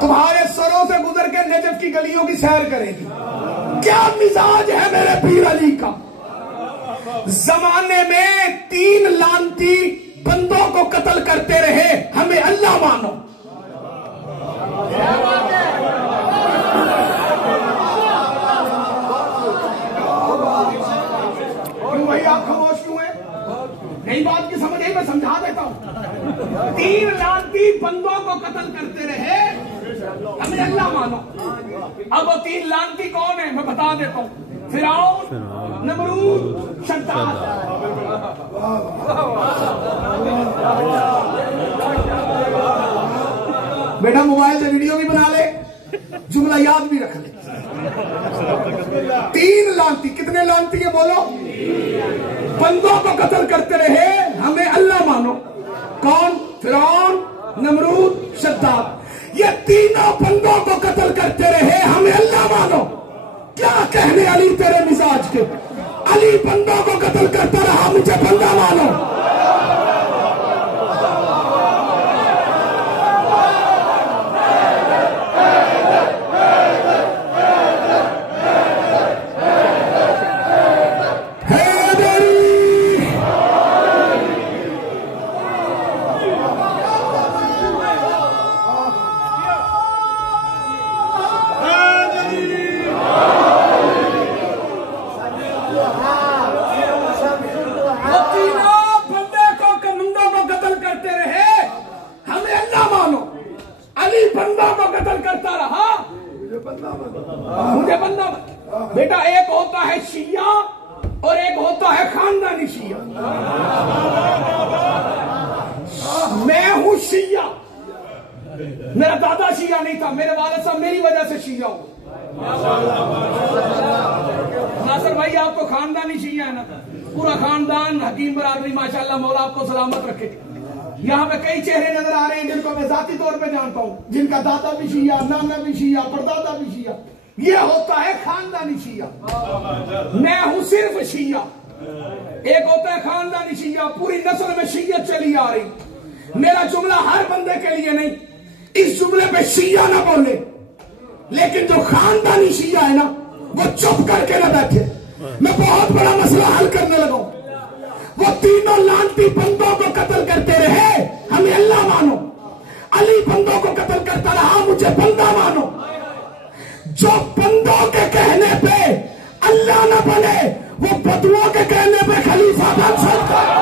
तुम्हारे सरों से गुजर के नजफ की गलियों की सैर करेगी। क्या मिजाज है मेरे पीर अली का। जमाने में 3 लानती बंदों को कत्ल करते रहे, हमें अल्लाह मानो। क्यों भाई आप खामोश क्यों हैं? नई बात की समझ आई, मैं समझा देता हूं। 3 लानती बंदों को कत्ल करते रहे, हमें अल्लाह मानो। अब वो 3 लानती कौन है मैं बता देता हूं। फिरौन, नमरूद, शद्दाद। बेटा मोबाइल से वीडियो भी बना ले, जुमला याद भी रख ले। 3 लानती। कितने लानती है बोलो? बंदों को कत्ल करते रहे, हमें अल्लाह मानो। कौन? फिरौन, नमरूद, शद्दाद। ये तीनों बंदों को कत्ल करते रहे, हमें अल्लाह मानो। क्या कहने अली तेरे मिजाज के। अली बंदों को कत्ल करता रहा, मुझे बंदा मानो। खालसा मेरी वजह से शिया हो। नासिर भाई आप तो खानदानी शिया है ना, पूरा खानदान हकीम बरादरी माशाल्लाह, मौला आपको सलामत रखे। यहाँ पे कई चेहरे नजर आ रहे हैं जिनको मैं जाती तौर पे जानता हूँ, जिनका दादा भी शिया, नाना भी शिया, परदादा भी शिया। ये होता है खानदानी शिया। मैं हूं सिर्फ शिया। एक होता है खानदानी शिया, पूरी नस्ल में शियत चली आ रही। मेरा जुमला हर बंदे के लिए नहीं, इस जुमले पे शिया ना बोले, लेकिन जो खानदानी शिया है ना वो चुप करके ना बैठे। मैं बहुत बड़ा मसला हल करने लगा। वो तीनों लानती बंदों को कत्ल करते रहे, हमें अल्लाह मानो। अली बंदों को कत्ल करता रहा, मुझे बंदा मानो। जो बंदों के कहने पे अल्लाह न बने, वो बदुओं के कहने पे खलीफा बन सकता है।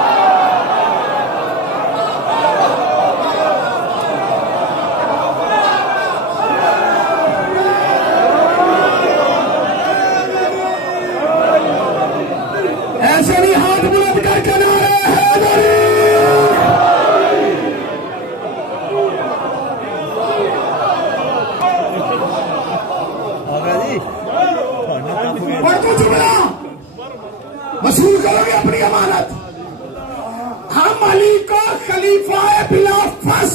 ऐसे नहीं हाथ बुलंद करके नारे हैदरी। पर कुछ जुमला वसूल करोगे अपनी अमानत। हम अली को खलीफा बिला फस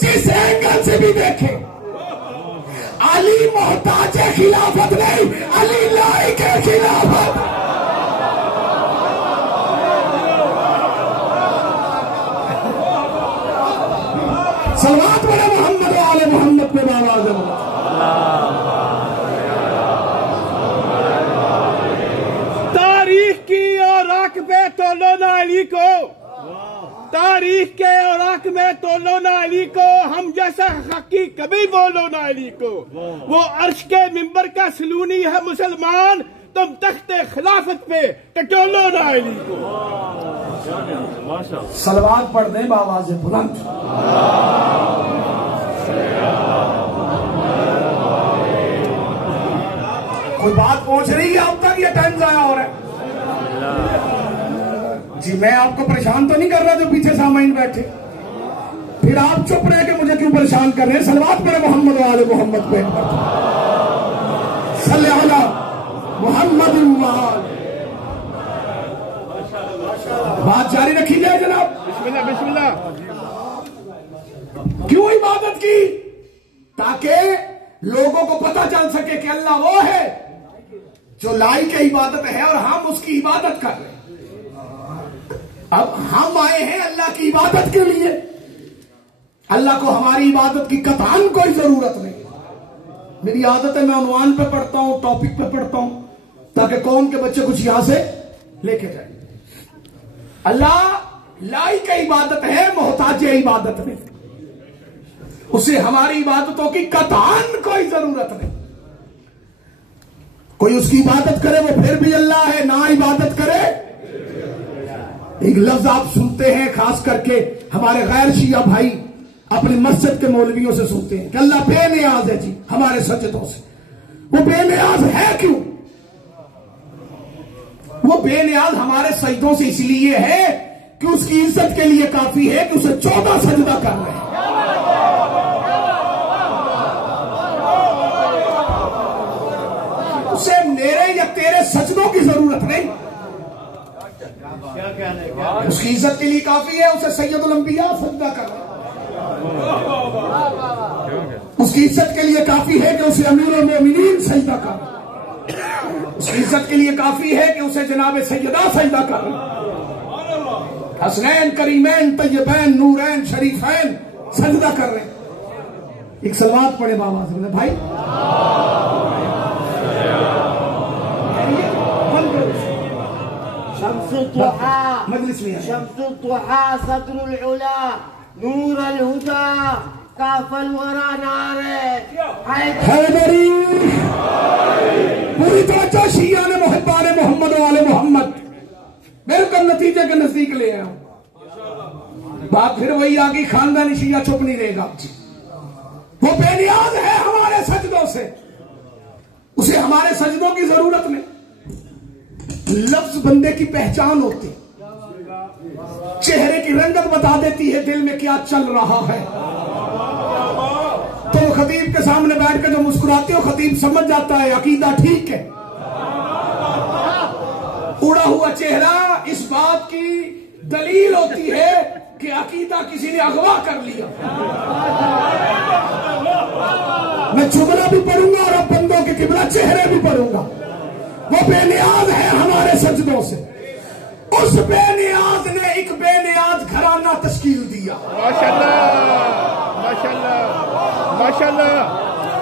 जिस एंगल से भी देखें, अली मोहताज खिलाफत नहीं, अली लायक के खिलाफत। सलवात वाले मोहम्मद वाले मोहम्मद पे बाबाज तारीख की औराक पे तोलो ना अली को, तारीख के औराक में तोलो ना अली को, हम जैसा हकी कभी बोलो ना अली को। वो अर्श के मिंबर का सलूनी है मुसलमान, तुम तख्ते खिलाफत पे टटोलो ना अली को। सलवात पढ़ दें बाबाज बुलंद। कोई बात पहुंच रही है अब तक, ये टाइम जाया हो रहा है जी। मैं आपको परेशान तो नहीं कर रहा जो पीछे सामाइन बैठे, फिर आप चुप रहे कि मुझे क्यों परेशान कर रहे हैं। सलवात पढ़े मोहम्मद वाले मोहम्मद पे सल्ले अला मोहम्मद। बात जारी रखी जाए जनाब। बिस्मिल्लाह बिस्मिल्लाह। क्यों इबादत की? ताकि लोगों को पता चल सके कि अल्लाह वो है जो लायक के इबादत है और हम उसकी इबादत कर रहे हैं। अब हम आए हैं अल्लाह की इबादत के लिए। अल्लाह को हमारी इबादत की कतान कोई जरूरत नहीं। मेरी आदत है मैं उन्वान पे पढ़ता हूं, टॉपिक पे पढ़ता हूं, ताकि कौम के बच्चे कुछ यहां से लेके जाए। अल्लाह लायक की इबादत है, मोहताज इबादत नहीं। उसे हमारी इबादतों की कतान कोई जरूरत नहीं। कोई उसकी इबादत करे वो फिर भी अल्लाह है, ना इबादत करे। एक लफ्ज आप सुनते हैं, खास करके हमारे गैर शिया भाई अपनी मस्जिद के मौलवियों से सुनते हैं कि अल्लाह बेनियाज है जी हमारे सजदों से। वो बेनियाज है क्यों? वो बेनियाज हमारे सजदों से इसलिए है कि उसकी इज्जत के लिए काफी है कि उसे 14 सजदा कर रहे हैं। उसे मेरे या तेरे सजदों की जरूरत नहीं, उसकी इज्जत के लिए काफी है उसे सैयदुल अंबिया सजदा कर रहे हैं। उसकी इज्जत के लिए काफी है कि उसे अमीरुल मोमिनीन सजदा कर, उसकी इज्जत के लिए काफी है कि उसे जनाब सैयदा सजदा कर। हसनैन करीमैन तय्यबैन नूरैन शरीफैन सजदा कर रहे हैं। एक सलवात पढ़े बाबा से भाई। मजलिस में शम्सुद्दुहा सदरुल उला नूरुल हुदा काफल वरा नारे हैदरी। पूरी तवज्जो शिया ने मुहब्बाने मोहम्मद वाले मोहम्मद बिल्कुल नतीजे के नजदीक ले आया। बात फिर वही आ गई, खानदानी शिया चुप नहीं रहेगा। वो बेनियाज है हमारे सजदों से, उसे हमारे सजदों की जरूरत नहीं। लफ्ज बंदे की पहचान होती, चेहरे की रंगत बता देती है दिल में क्या चल रहा है। तो खतीब के सामने बैठ के जो मुस्कुराते हो, खतीब समझ जाता है अकीदा ठीक है। उड़ा हुआ चेहरा इस बात की दलील होती है कि अकीदा किसी ने अगवा कर लिया। मैं जुमला भी पढ़ूंगा और अब बंदों के किबला चेहरे भी पढ़ूंगा। वो बेनियाज है हमारे सजदों से। उस बेनियाज ने एक बेनियाज घराना तश्कील दिया। माशाल्लाह माशाल्लाह माशाल्लाह।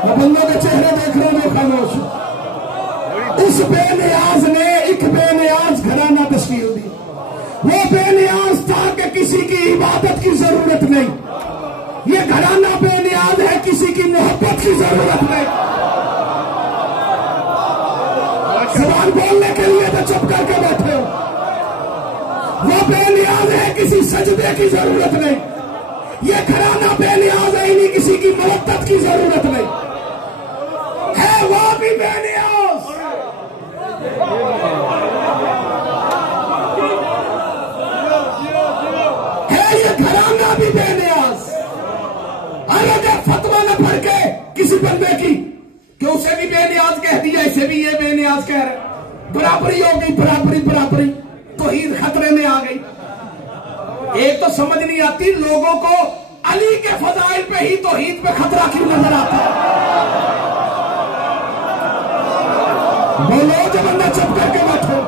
मैं बंदों के चेहरे देख रहा हूं खामोश। उस बेनियाज ने एक बेनियाज घराना तश्कील दी। वो बेनियाज था कि किसी की इबादत की जरूरत नहीं। ये घराना बेनियाज है, किसी की मोहब्बत की जरूरत नहीं। ज़बान बोलने के लिए तो चुप करके बैठे हो। वो बेनियाज है, किसी सजदे की जरूरत नहीं। ये घराना बेनियाज है, इन्हीं किसी की मवक्कत की जरूरत नहीं है। वो भी बेनियाज है, ये घराना भी बेनियाज। अरे जब फतवा न पढ़ के किसी बंदे की कि उसे भी बेनियाज कह दिया, इसे भी ये बेनियाज कह रहे, बराबरी हो गई, बराबरी बराबरी, तौहीद खतरे में आ गई। एक तो समझ नहीं आती लोगों को अली के फजाइल पे ही तौहीद पे खतरा क्यों नजर आता है। बोलो जो बंदा चुप करके बैठो।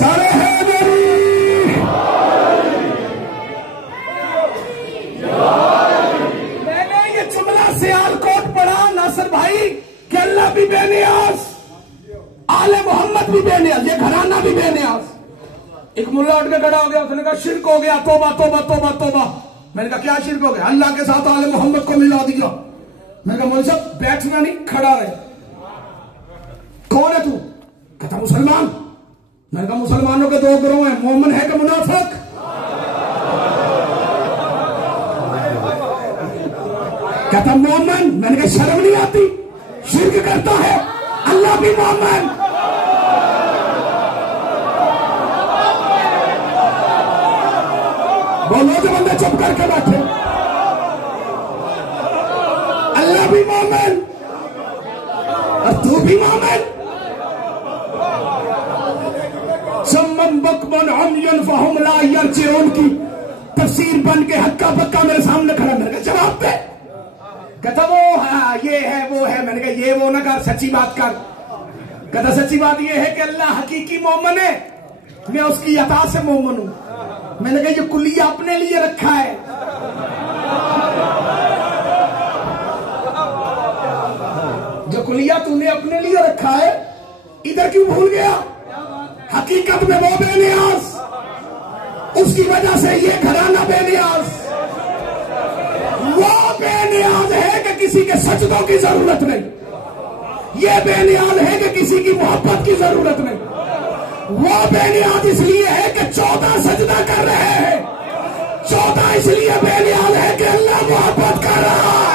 सारे हैदरी मैंने ये जुमला सियालकोट पढ़ा नासिर भाई कि अल्लाह भी बेनियाज, आले मोहम्मद भी बेनियाज, ये घराना भी बेनियाज। एक मुल्ला उठ के खड़ा हो गया, उसने कहा शिर्क हो गया, तोबा तोबा तोबा तोबा। मैंने कहा क्या शिर्क हो गया? अल्लाह के साथ आले मोहम्मद को मिला दिया। मैंने कहा मौलवी साहब बैठना नहीं, खड़ा रहे। कौन है तू? कहता मुसलमान। मैंने कहा मुसलमानों के दो गिरोह हैं, मोमिन है कि मुनाफिक? कहता मोमिन। मैंने कहा शर्म नहीं आती, शिर्क करता है, अल्लाह भी मोमिन। बोलो जो बंदे चुप करके बैठे। अल्लाह भी मोमिन और तू भी मोमिन। सम्मन बकमन अमयन फहुम ला यरजिऊन की तफसीर बन के हक्का बक्का मेरे सामने खड़ा। मैंने कहा जवाब दे। कहता वो हाँ ये है वो है। मैंने कहा ये वो ना कर, सच्ची बात कर। कहता सच्ची बात ये है कि अल्लाह हकीकी मोमिन है, मैं उसकी अता से मोमिन हूं। मैंने कहा ये कुलिया अपने लिए रखा है। जो कुलिया तूने अपने लिए रखा है इधर क्यों भूल गया? हकीकत में वो बेनियाज, उसकी वजह से ये घराना बेनियाज। वो बेनियाज है कि किसी के सजदों की जरूरत नहीं। ये बेनियाज है कि किसी की मोहब्बत की जरूरत नहीं। वो बेनियाज इसलिए है कि 14 सजदा कर रहे हैं। 14 इसलिए बेनियाज है कि अल्लाह मोहब्बत कर रहा है।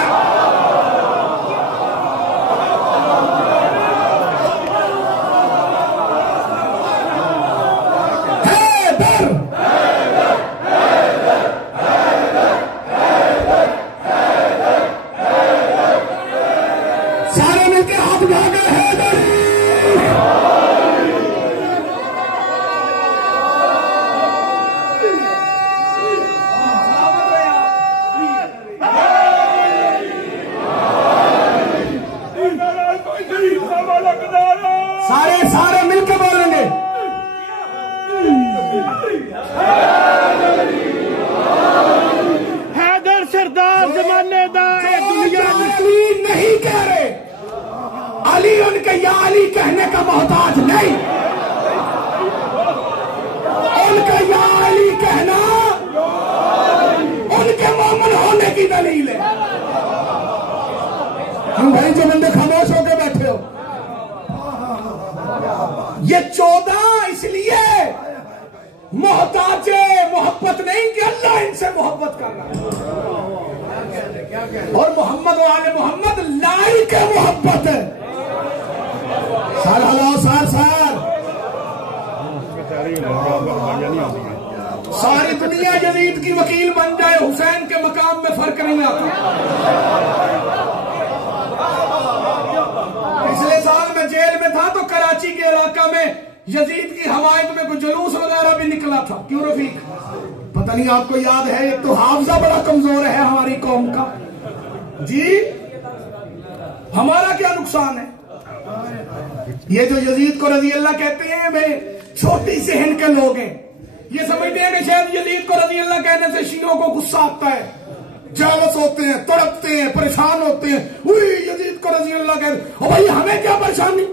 सारे मिलके हाथ उठा के सारे मिलकर बोलेंगे। हैदर सरदार जमाने दा दुनिया अली नहीं कह रहे, अली उनके या अली कहने का मोहताज नहीं। उनका या अली कहना उनके मोमिन होने की दलील है। हम भाई जो बंदे खामोश होकर बैठे हो, ये 14 इसलिए मोहताजे मोहब्बत नहीं कि अल्लाह इनसे मोहब्बत कर रहा है। और मोहम्मद वाले मोहम्मद लाई के मोहब्बत है। सार हलाओ सार सारी दुनिया यजीद की वकील बन जाए, हुसैन के मकाम में फर्क नहीं आता। पिछले साल मैं जेल में था तो कराची के इलाका में यजीद की हमायत में कुछ जुलूस वगैरह भी निकला था। क्यों रफीक? पता नहीं आपको याद है? एक तो हाफजा बड़ा कमजोर है हमारी कौम का जी। हमारा क्या नुकसान है? ये जो यजीद को रजी अल्लाह कहते हैं, वे छोटी से हिंद के लोग हैं। ये समझते हैं कि शायद यजीद को रजी अल्लाह कहने से शियों को गुस्सा आता है, जालस होते हैं, तड़पते हैं, परेशान होते हैं। उई यजीद को रजी अल्लाह कहते, ओ भाई हमें क्या परेशानी?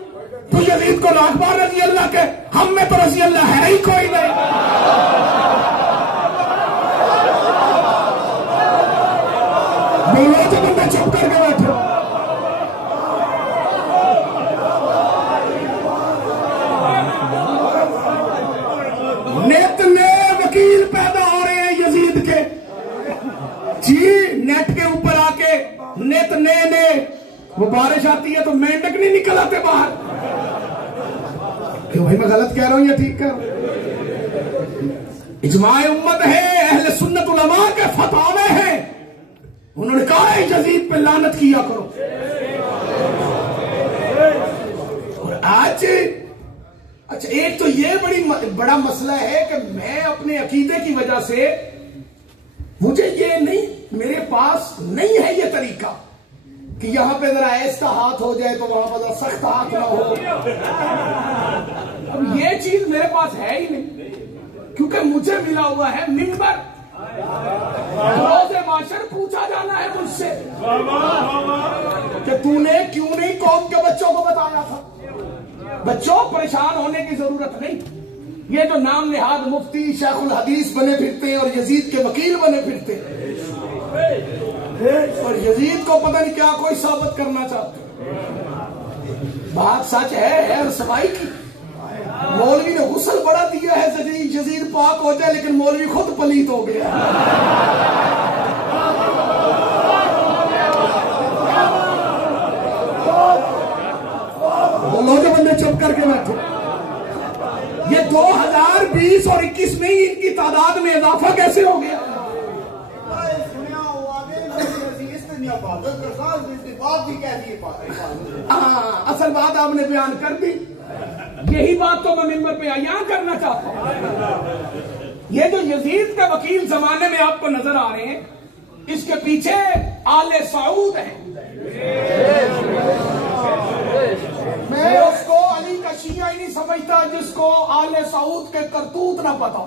तू यजीद को लाख बार रजी अल्लाह कह, हम में तो रजी अल्लाह है ही कोई नहीं। बोलो तो बंदे चुप करके बैठो। नित नए वकील पैदा हो रहे हैं यजीद के जी। नेट के ऊपर आके नित नए वो बारिश आती है तो मेंढक नहीं निकल आते बाहर। क्यों भाई, मैं गलत कह रहा हूं या ठीक कह रहा हूं? इजमाए उम्मत है, अहले सुन्नत उलमा के फतवे हैं। उन्होंने कहा है यजीद पे लानत किया करो। और आज अच्छा, एक तो ये बड़ा मसला है कि मैं अपने अकीदे की वजह से, मुझे ये नहीं, मेरे पास नहीं है ये तरीका कि यहां पे जरा ऐसा हाथ हो जाए तो वहां पर जरा सख्त हाथ ना हो। अब ये चीज मेरे पास है ही नहीं, क्योंकि मुझे मिला हुआ है मिंबर। रोज़े माशर पूछा जाना है मुझसे कि तूने क्यों नहीं कौम के बच्चों को बताया था। बच्चों, परेशान होने की जरूरत नहीं। ये जो नाम निहाद मुफ्ती शेखुल हदीस बने फिरते हैं और यजीद के वकील बने फिरते हैं, और यजीद को पता नहीं क्या कोई साबित करना चाहते। बात सच है सफाई की। मौलवी ने गुस्ल बड़ा दिया है यजीद पाक हो जाए, लेकिन मौलवी खुद पलीत हो गया। बोलो जो बंदे चुप करके बैठे। ये 2020 और 21 में ही इनकी तादाद में इजाफा कैसे हो गया? असल बात आपने बयान कर दी। यही बात तो मैं मिंबर पे यहाँ करना चाहता हूं। ये जो यजीद के वकील जमाने में आपको नजर आ रहे हैं, इसके पीछे आले सऊद है। मैं उसको अली का शिया ही नहीं समझता जिसको आले सऊद के करतूत ना पता।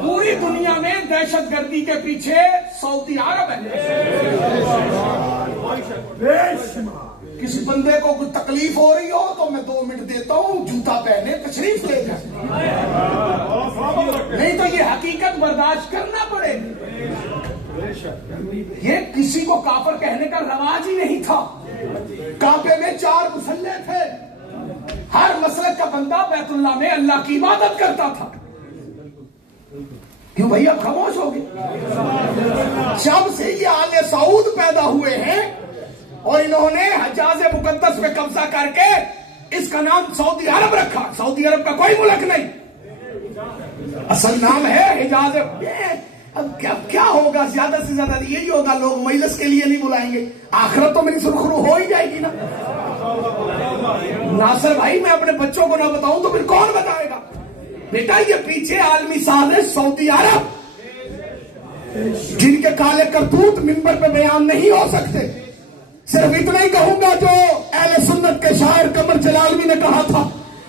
पूरी दुनिया में दहशतगर्दी के पीछे सऊदी अरब है। किसी बंदे को कुछ तकलीफ हो रही हो तो मैं 2 मिनट देता हूं, जूता पहने तशरीफ ले जाए, नहीं तो ये हकीकत बर्दाश्त करना पड़ेगी। ये किसी को काफिर कहने का रवाज ही नहीं था। काबे में 4 मुसल्ले थे। हर मसलक का बंदा बैतुल्लाह में अल्लाह की इबादत करता था। क्यों भैया खामोश हो गए? जब से ये आले सऊद पैदा हुए हैं और इन्होंने हजाज मुकद्दस पे कब्जा करके इसका नाम सऊदी अरब रखा। सऊदी अरब का कोई मुल्क नहीं, असल नाम है हिजाज। अब क्या होगा? ज्यादा से ज्यादा यही होगा, लोग मजलिस के लिए नहीं बुलाएंगे। आखिरत तो मेरी सुरखरू हो ही जाएगी ना। नासिर भाई, मैं अपने बच्चों को ना बताऊं तो फिर कौन बताएगा? बेटा, ये पीछे आलमी साजिश सऊदी अरब, जिनके काले करतूत मिंबर पे बयान नहीं हो सकते। सिर्फ इतना ही कहूंगा जो अहले सुन्नत के शायर कमर जलालवी ने कहा था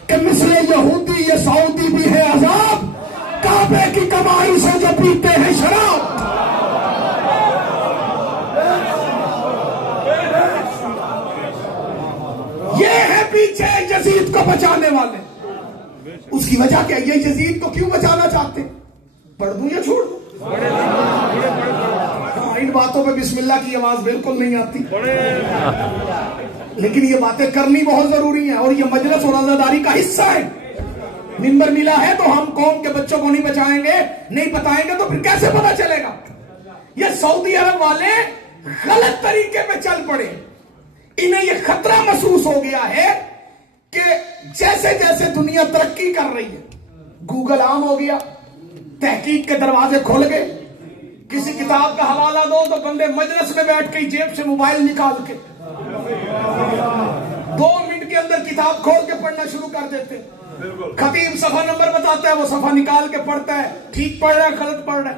कि मिसले यहूदी ये सऊदी भी है अजाब, काबे की कमाई से जो पीते हैं शराब। ये है पीछे यजीद को बचाने वाले। उसकी वजह क्या? ये यजीद को क्यों बचाना चाहते? पढ़ दूं या छोड़ दूं? इन बातों पे बिस्मिल्लाह की आवाज बिल्कुल नहीं आती, लेकिन ये बातें करनी बहुत जरूरी है और ये मजलिस और अज़ादारी का हिस्सा है। मिंबर मिला है तो हम कौम के बच्चों को नहीं बचाएंगे, नहीं बताएंगे तो फिर कैसे पता चलेगा? ये सऊदी अरब वाले गलत तरीके पे चल पड़े। इन्हें ये खतरा महसूस हो गया है कि जैसे जैसे दुनिया तरक्की कर रही है, गूगल आम हो गया, तहकीक के दरवाजे खोल गए, किसी किताब का हवाला दो तो बंदे मजलिस में बैठ के जेब से मोबाइल निकाल के 2 मिनट के अंदर किताब खोल के पढ़ना शुरू कर देते। खतीब सफा नंबर बताता है, वो सफा निकाल के पढ़ता है, ठीक पढ़ रहा है गलत पढ़ रहा है।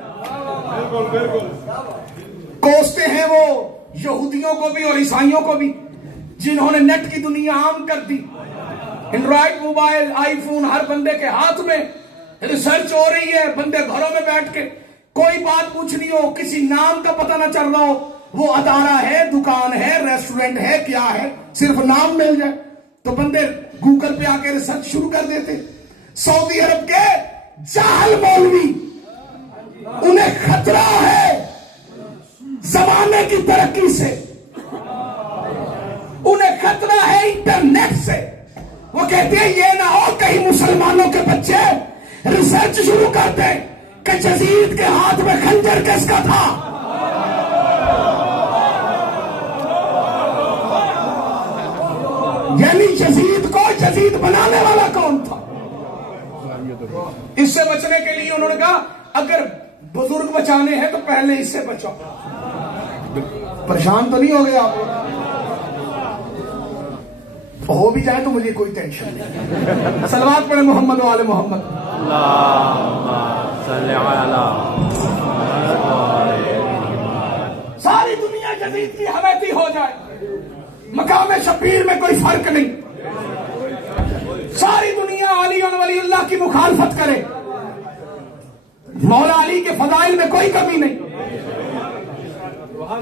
कोसते हैं वो यहूदियों को भी और ईसाइयों को भी, जिन्होंने नेट की दुनिया आम कर दी। एंड्रॉइड मोबाइल, आईफोन हर बंदे के हाथ में, रिसर्च हो रही है, बंदे घरों में बैठ के कोई बात पूछनी हो, किसी नाम का पता ना चल रहा हो, वो अदारा है, दुकान है, रेस्टोरेंट है, क्या है, सिर्फ नाम मिल जाए तो बंदे गूगल पे आके रिसर्च शुरू कर देते। सऊदी अरब के जाहल मौलवी, उन्हें खतरा है जमाने की तरक्की से, उन्हें खतरा है इंटरनेट से। वो कहते हैं ये ना हो कहीं मुसलमानों के बच्चे रिसर्च शुरू करते कि यजीद के हाथ में खंजर किसका था। यानी यजीद को यजीद बनाने वाला कौन था। इससे बचने के लिए उन्होंने कहा अगर बुजुर्ग बचाने हैं तो पहले इससे बचाओ। परेशान तो नहीं हो गए आप? हो भी जाए तो मुझे कोई टेंशन नहीं। सलवात पढ़े मोहम्मद वाले मोहम्मद। सारी दुनिया जदीद की हवैती हो जाए, मकाम शबीर में कोई फर्क नहीं, सारी दुनिया अली और वलीउल्लाह की मुखालफत करे, मौला अली के फजाइल में कोई कमी नहीं,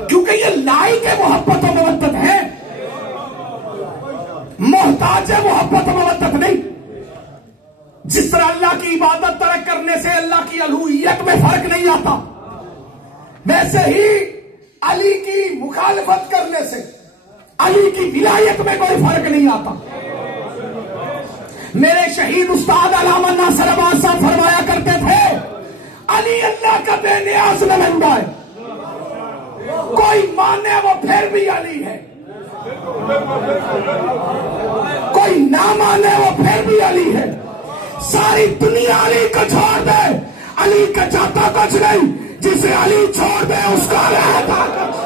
क्योंकि ये लाइक मोहब्बत और मवद्दत है, मोहताज मोहब्बत और मवद्दत नहीं। जिस तरह अल्लाह की इबादत तरक करने से अल्लाह की अलूहियत में फर्क नहीं आता, वैसे ही अली की मुखालफत करने से अली की विलायत में कोई फर्क नहीं आता। मेरे शहीद उस्ताद अल्लामा नासिर अब्बास साहब फरमाया करते थे, अली अल्लाह का बेनियाज नुमाइंदा है, कोई माने वो फिर भी अली है, कोई ना माने वो फिर भी अली है। सारी दुनिया अली को छोड़ दे, अली का जाता कुछ नहीं, जिसे अली छोड़ दे उसका रहता कुछ।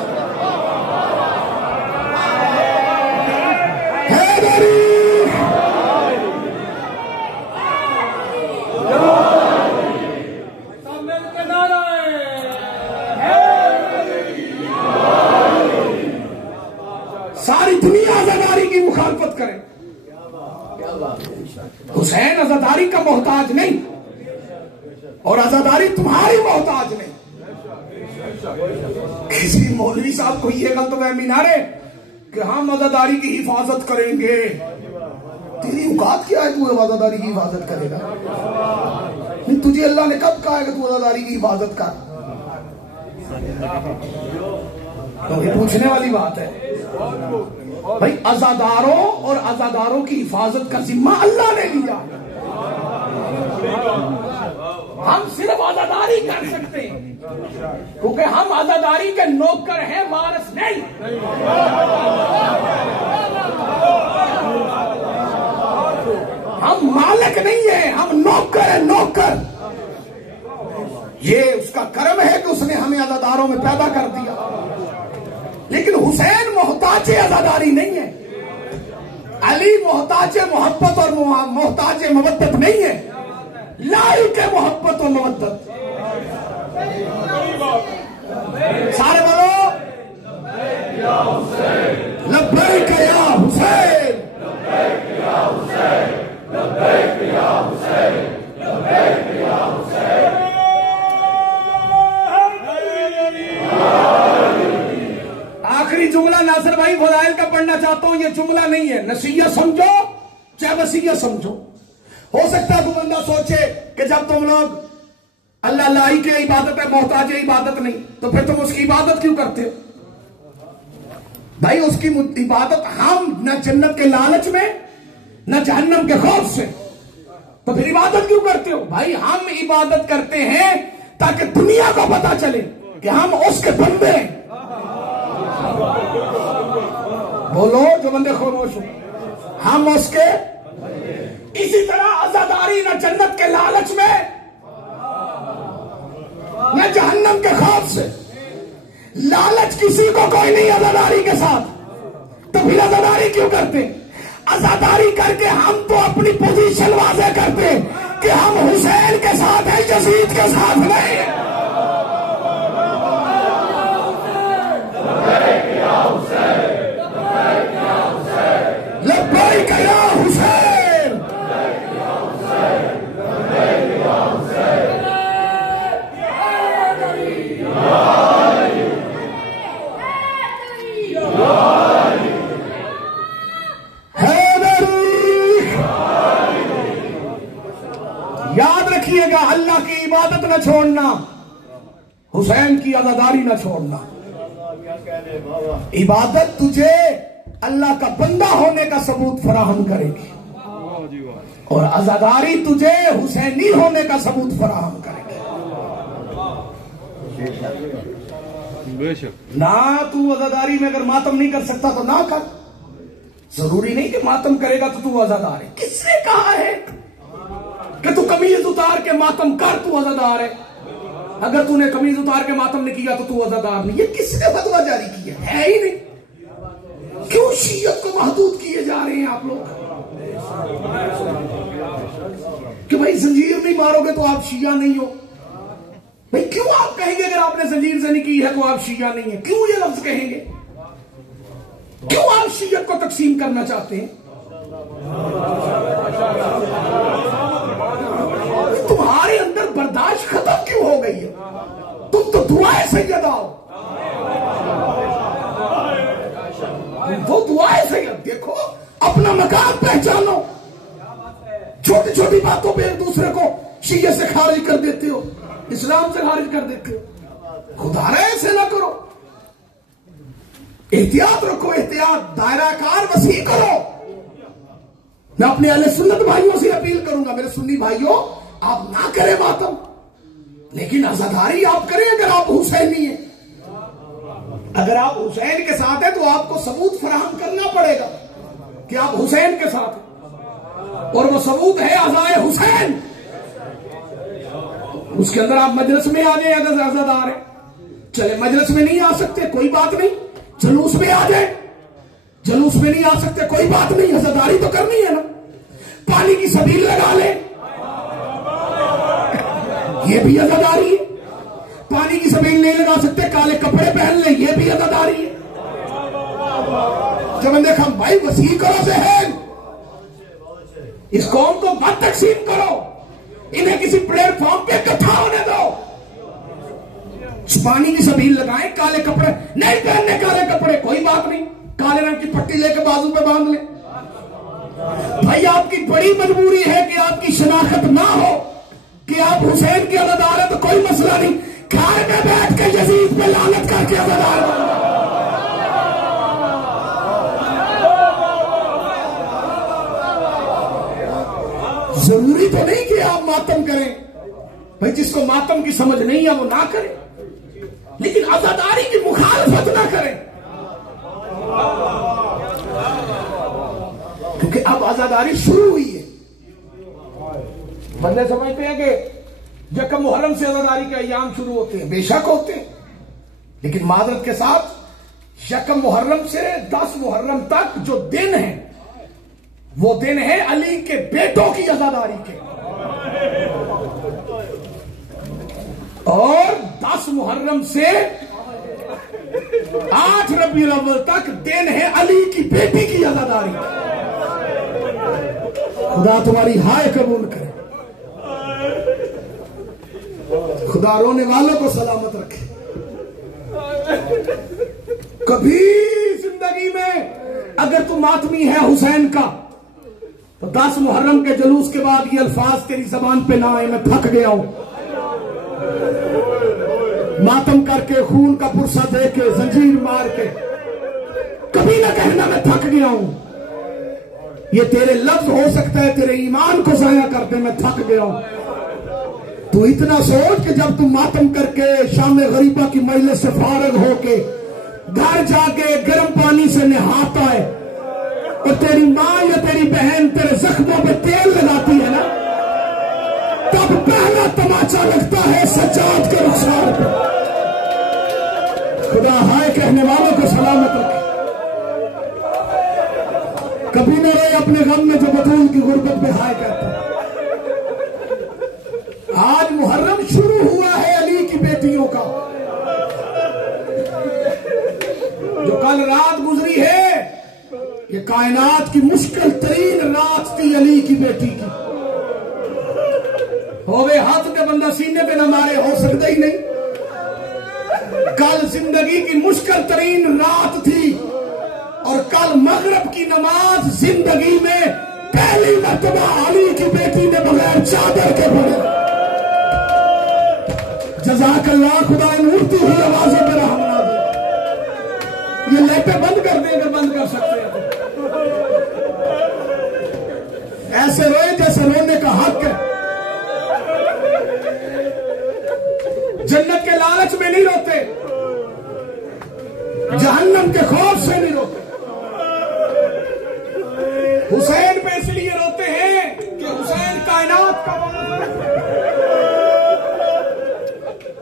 सारी दुनिया आजादारी की मुखालफत करे, हुसैन आजादारी का मोहताज नहीं और आजादारी तुम्हारी मोहताज नहीं। किसी मौलवी साहब को यह गलतफहमी ना रहे कि हम आजादारी की हिफाजत करेंगे। तेरी औकात क्या है, तू आजादारी की हिफाजत करेगा? नहीं, तुझे अल्लाह ने कब कहा है कि तू आजादारी की हिफाजत कर? तो ये पूछने वाली बात है भाई। आजादारों और आजादारों की हिफाजत का जिम्मा अल्लाह ने लिया, हम सिर्फ आजादारी कर सकते हैं, क्योंकि हम आजादारी के नौकर हैं, वारिस नहीं। हम मालिक नहीं है, हम नौकर हैं, नौकर। ये उसका कर्म है कि उसने हमें आजादारों में पैदा कर दिया। लेकिन हुसैन मोहताज आजादारी नहीं है, अली मोहताज मोहब्बत और मोहताज मवद्दत नहीं है, लाइक मोहब्बत और मवद्दत। सारे बोलो लब्बैक या हुसैन, लब्बैक या हुसैन, लब्बैक या हुसैन, लब्बैक या हुसैन। आखिरी जुमला नासिर भाई फजाइल का पढ़ना चाहता हूं, ये जुमला नहीं है, नसीहत समझो चाहे वसीयत समझो। हो सकता है कोई बंदा सोचे कि जब तुम लोग अल्लाह लाई की इबादत है, मोहताज इबादत नहीं, तो फिर तुम उसकी इबादत क्यों करते हो? भाई उसकी इबादत हम न जन्नत के लालच में न जहन्नम के खौफ से, तो फिर इबादत क्यों करते हो? भाई हम इबादत करते हैं ताकि दुनिया को पता चले कि हम उसके बंदे हैं। बोलो जो बंदे खामोश हो, हम उसके इसी तरह आजादारी न जन्नत के लालच में न जहन्नम के खौफ से। लालच किसी को कोई नहीं आजादारी के साथ, तो फिर आजादारी क्यों करते? आजादारी करके हम तो अपनी पोजीशन वाज़े करते कि हम हुसैन के साथ हैं, यजीद के साथ नहीं। लब्बैक या हुसैन। याद रखिएगा, अल्लाह की इबादत न छोड़ना, हुसैन की आजादारी न छोड़ना। इबादत तुझे अल्लाह का बंदा होने का सबूत फराहम करेगी और आजादारी तुझे हुसैनी होने का सबूत फराहम करेगी। ना तू आजादारी में अगर मातम नहीं कर सकता तो ना कर। जरूरी नहीं कि मातम करेगा तो तू आजादार है। किसने कहा है कि तू कमीज उतार के मातम कर, तू आजादार है? अगर तूने कमीज उतार के मातम नहीं किया तो तू आजादार नहीं। ये किसने फतवा जारी किया? है ही नहीं। क्यों शीयत को महदूद किए जा रहे हैं आप लोग कि भाई जंजीर नहीं मारोगे तो आप शिया नहीं हो? भाई क्यों आप कहेंगे अगर आपने जंजीर से नहीं की है तो आप शिया नहीं है? क्यों ये लफ्ज कहेंगे? क्यों आप शियत को तकसीम करना चाहते हैं? तुम्हारे अंदर बर्दाश्त खत्म क्यों हो गई है? तुम तो दुआए सैयद आओ, वो दुआए सैयद देखो, अपना मकाम पहचानो। छोटी छोटी बातों पे एक दूसरे को शिया से खारिज कर देते हो, इस्लाम से खारिज कर देते हो। खुदा रे ऐसे ना करो, एहतियात रखो, एहतियात, दायरा कार वसी करो। मैं अपने अहले सुन्नत भाइयों से अपील करूंगा, मेरे सुन्नी भाइयों, आप ना करें मातम, लेकिन आजादारी आप करें अगर आप हुसैनी हैं। अगर आप हुसैन के साथ हैं तो आपको सबूत फराहम करना पड़ेगा कि आप हुसैन के साथ हैं, और वो सबूत है अज़ाए हुसैन। उसके अंदर आप मजलिस में आ जाए अगर आजादार है। चले मजलिस में नहीं आ सकते कोई बात नहीं, जुलूस में आ जाए। जुलूस में नहीं आ सकते कोई बात नहीं, आजादारी तो करनी है ना। पानी की सबील लगा ले, ये भी आजादारी है। पानी की सबील नहीं लगा सकते, काले कपड़े पहन ले, ये भी आजादारी है। जब मैंने देखा भाई वसी करो जहन, इस कौम को मत तकसीम करो, इन्हें किसी प्लेटफॉर्म पे इकट्ठा होने दो। पानी की सबील लगाएं, काले कपड़े नहीं पहनने, काले कपड़े कोई बात नहीं, काले रंग की पट्टी लेकर बाजू पे बांध ले। भाई आपकी बड़ी मजबूरी है कि आपकी शनाख्त ना हो कि आप हुसैन के अज़ादार है तो कोई मसला नहीं, घर में बैठ के यजीद पे लानत करके अज़ादार बन। जरूरी तो नहीं कि आप मातम करें, भाई जिसको मातम की समझ नहीं है वो ना करे, लेकिन आजादारी की मुखालफत ना करें, क्योंकि अब आजादारी शुरू हुई है। बंदे समझते हैं कि यकम मुहर्रम से आजादारी के अय्याम शुरू होते हैं, बेशक होते हैं, लेकिन मादरत के साथ यकम मुहर्रम से 10 मुहर्रम तक जो दिन है वो दिन है अली के बेटों की आजादारी के, और 10 मुहर्रम से 8 रबीउल अव्वल तक दिन है अली की बेटी की आजादारी। खुदा तुम्हारी हाय कबूल करे, खुदा रोने वालों को सलामत रखे। कभी जिंदगी में अगर तू मातमी है हुसैन का तो 10 मुहर्रम के जुलूस के बाद ये अल्फाज तेरी जबान पे ना आए, मैं थक गया हूं, मातम करके खून का पुरसा दे के जंजीर मार के, कभी ना कहना मैं थक गया हूं। ये तेरे लफ्ज हो सकता है तेरे ईमान को जाया कर दे, मैं थक गया हूं। तू इतना सोच कि जब तू मातम करके शाम गरीबा की मजलिस से फारग होके घर जाके गर्म पानी से नहाता है और तेरी माँ या तेरी बहन तेरे जख्मों पे तेल लगाती है ना, तब पहला तमाचा लगता है सज्जाद के रुखसार पर। खुदा हाय कहने वालों को सलामत रखे। कभी न रोए अपने गम में जो बतूल की गुर्बत में हाय कहता है। आज मुहर्रम शुरू हुआ है अली की बेटियों का। जो कल रात गुजरी है, ये कायनात की मुश्किल तरीन रात थी अली की बेटी की। होवे हाथ के बंदा सीने पे न मारे, हो सकता ही नहीं। कल जिंदगी की मुश्किल तरीन रात थी और कल मगरिब की नमाज जिंदगी में पहली मर्तबा अली की बेटी ने बगैर चादर के पढ़े। जज़ाकल्लाह, खुदा इन उड़ती हुई आवाजों पर रहम ना दे। ये लाइटें बंद कर दे अगर बंद कर सकते हैं। ऐसे रोए जैसे रोने का हक है। जन्नत के लालच में नहीं रोते, जहन्नम के खौफ से नहीं रोते। हुसैन पे इसलिए रोते हैं कि हुसैन कायनात का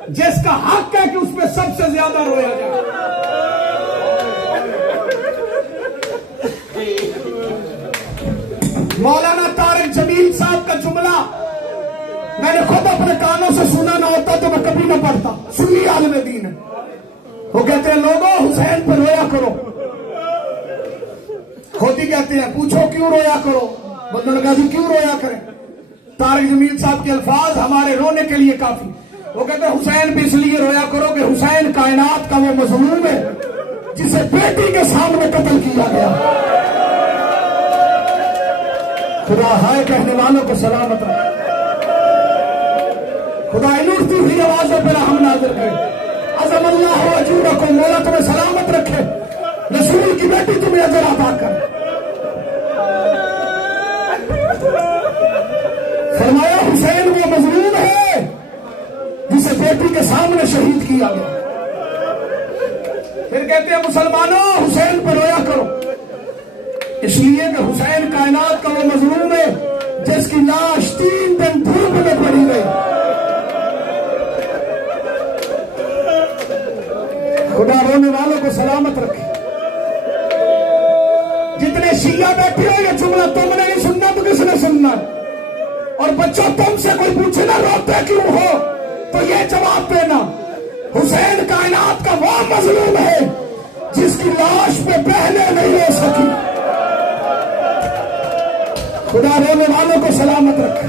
जिसका हक है कि उस पर सबसे ज्यादा रोया जाए। मौलाना तारिक जमील साहब का जुमला मैंने खुद अपने कानों से सुना ना होता तो मैं कभी ना पढ़ता। सुन्नी आलिम दीन है, वो कहते हैं लोगों हुसैन पर रोया करो। खुद ही कहते हैं पूछो क्यों रोया करो। बंदों ने कहा क्यों रोया करें। तारिक जमील साहब के अल्फाज हमारे रोने के लिए काफी। वो कहते हैं हुसैन भी इसलिए रोया करो कि हुसैन कायनात का वो मजलूम है जिसे बेटी के सामने कत्ल किया गया। खुदा हाय कहने वालों को सलामत रखे। खुदा इन उड़ती हुई आवाजों पर हम नाज़िर करे। अज़म अल्लाह वजूदा को मौला तुम्हें सलामत रखे। रसूल की बेटी तुम्हें अजर अता करे। फरमाया हुसैन वो मजलूम है जिसे बेटी के सामने शहीद किया गया। फिर कहते हैं मुसलमानों हुसैन पर रोया करो, इसलिए कि हुसैन कायनात का वो मजलूम है जिसकी लाश 3 दिन धूप में पड़ी गई। खुदा रोने वालों को सलामत रखे। जितने शिया बैठे हो ये जुमला तुमने नहीं सुनना तो किसने सुनना। और बच्चों तुमसे कोई पूछे ना रोते क्यों हो तो ये जवाब देना हुसैन कायनात का वो मजलूम है जिसकी लाश पे बहने नहीं हो सकी। खुदा रोने वालों को सलामत रखे।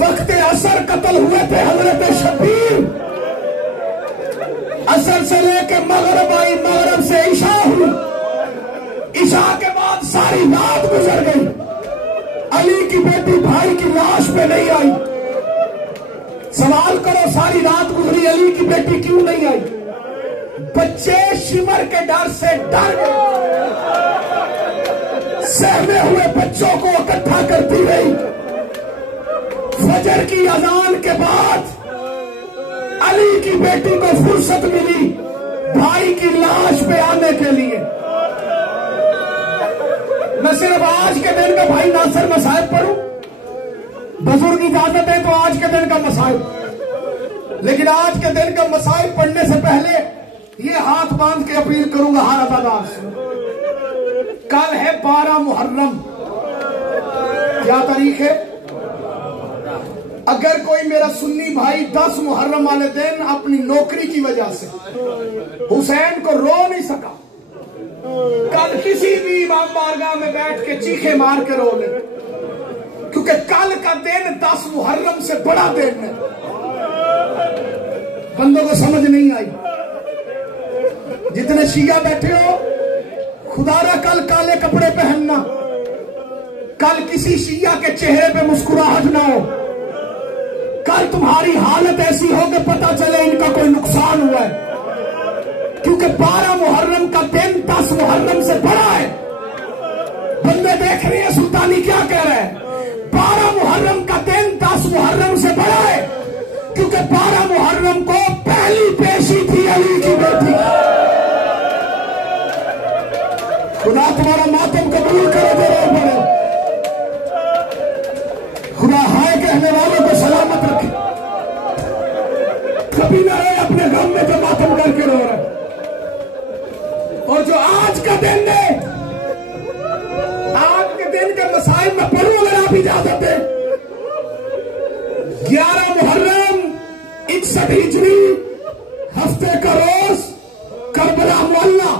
वक्त असर कत्ल हुए थे हजरत शबीर। असर से लेकर मगरिब आई, मगरिब से ईशा हुई, ईशा के बाद सारी रात गुजर गई। अली की बेटी भाई की लाश पे नहीं आई। सवाल करो सारी रात गुजरी अली की बेटी क्यों नहीं आई। बच्चे शिमर के डर से डर गए। सहमे हुए बच्चों को इकट्ठा करती रही। फजर की अजान के बाद अली की बेटी को फुर्सत मिली भाई की लाश पे आने के लिए। मैं सिर्फ आज के दिन का भाई नासिर मसाइब पढ़ूं, बुजुर्ग इजाजत है तो आज के दिन का मसाइब। लेकिन आज के दिन का मसाइब पढ़ने से पहले ये हाथ बांध के अपील करूंगा हर अदादार से। कल है 12 मुहर्रम। क्या तारीख है? अगर कोई मेरा सुन्नी भाई 10 मुहर्रम वाले दिन अपनी नौकरी की वजह से हुसैन को रो नहीं सका, कल किसी भी इमाम बारगाह में बैठ के चीखे मार के रो ले, क्योंकि कल का दिन 10 मुहर्रम से बड़ा दिन है। बंदों को समझ नहीं आई। जितने शिया बैठे हो खुदारा कल काले कपड़े पहनना, कल किसी शिया के चेहरे पे मुस्कुराहट ना हो। कल तुम्हारी हालत ऐसी हो कि पता चले इनका कोई नुकसान हुआ है, क्योंकि 12 मुहर्रम का दिन 10 मुहर्रम से बड़ा है। बंदे देख रहे हैं सुल्तानी क्या कह रहा है। 12 मुहर्रम का दिन 10 मुहर्रम से बड़ा है, क्योंकि 12 मुहर्रम को पहली पेशी थी अली की बेटी। कबूल करो जरूर पड़े। खुदा हाय कहने वालों को सलामत रखे। कभी ना रहे अपने गम में जो मातम करके रो रहे। और जो आज का दिन है, आज के दिन के मसाइल में पढ़ूं अगर आप इजाजत दें। 11 मुहर्रम 61 हिजरी हफ्ते का रोज करबला मोहल्ला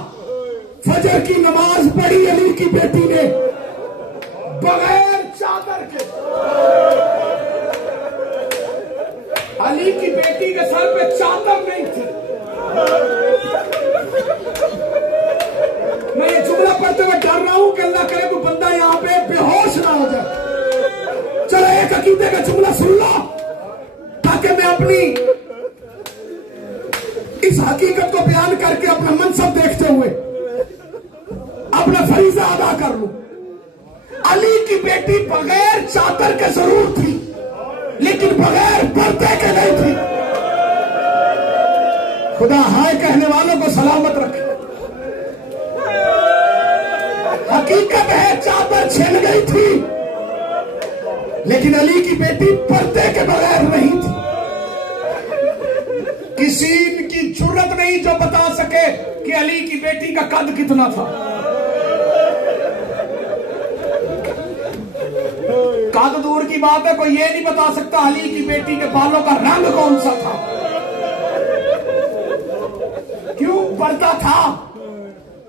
फजर की नमाज पढ़ी अली की बेटी ने बगैर चादर के। अली की बेटी के सर पे चादर नहीं थी। मैं ये जुमला पढ़ते हुए डर रहा हूं कि अल्लाह करे कोई बंदा यहां पे बेहोश ना हो जाए। चलो एक अकीदे का जुमला सुन लो ताकि मैं अपनी इस हकीकत को बयान करके अपना मनसब देखते हुए अपना फरीजा अदा कर लूं। अली की बेटी बगैर चादर के जरूर थी, लेकिन बगैर पर्दे के नहीं थी। खुदा हाय कहने वालों को सलामत रखे। हकीकत है चादर छिन गई थी, लेकिन अली की बेटी पर्दे के बगैर नहीं थी। किसी की जुर्रत नहीं जो बता सके कि अली की बेटी का कद कितना था। कद दूर की बात है, कोई ये नहीं बता सकता अली की बेटी के बालों का रंग कौन सा था। क्यों? पर्दा था।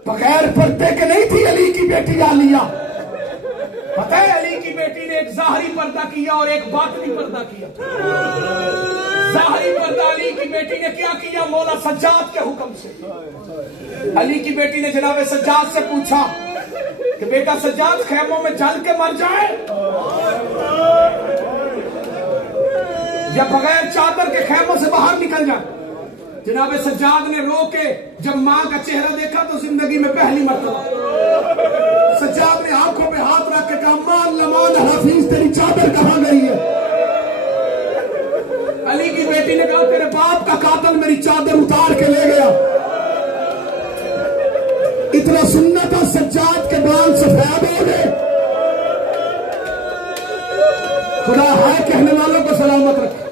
बगैर पर्दे के नहीं थी अली की बेटी आलिया। पता है अली की बेटी ने एक जाहरी पर्दा किया और एक बातनी पर्दा किया। जाहरी पर्दा अली की बेटी ने क्या किया? मौला सज्जाद के हुक्म से। अली की बेटी ने जनाब सज्जाद से पूछा कि बेटा सज्जाद खैमों में जल के मर जाए या बगैर चादर के खैमों से बाहर निकल जाए। जनाब सज्जाद ने रो के जब मां का चेहरा देखा तो जिंदगी में पहली मरतबा सज्जाद ने आंखों पे हाथ रख के कहा, मान लमान हाफिज तेरी चादर कहां गई है? अली की बेटी ने कहा, तेरे बाप का कातिल मेरी चादर उतार के ले गया। इतना सुनना था सज्जाद के बाल सफेद हो गए। खुदा हाय कहने वालों को सलामत रखे।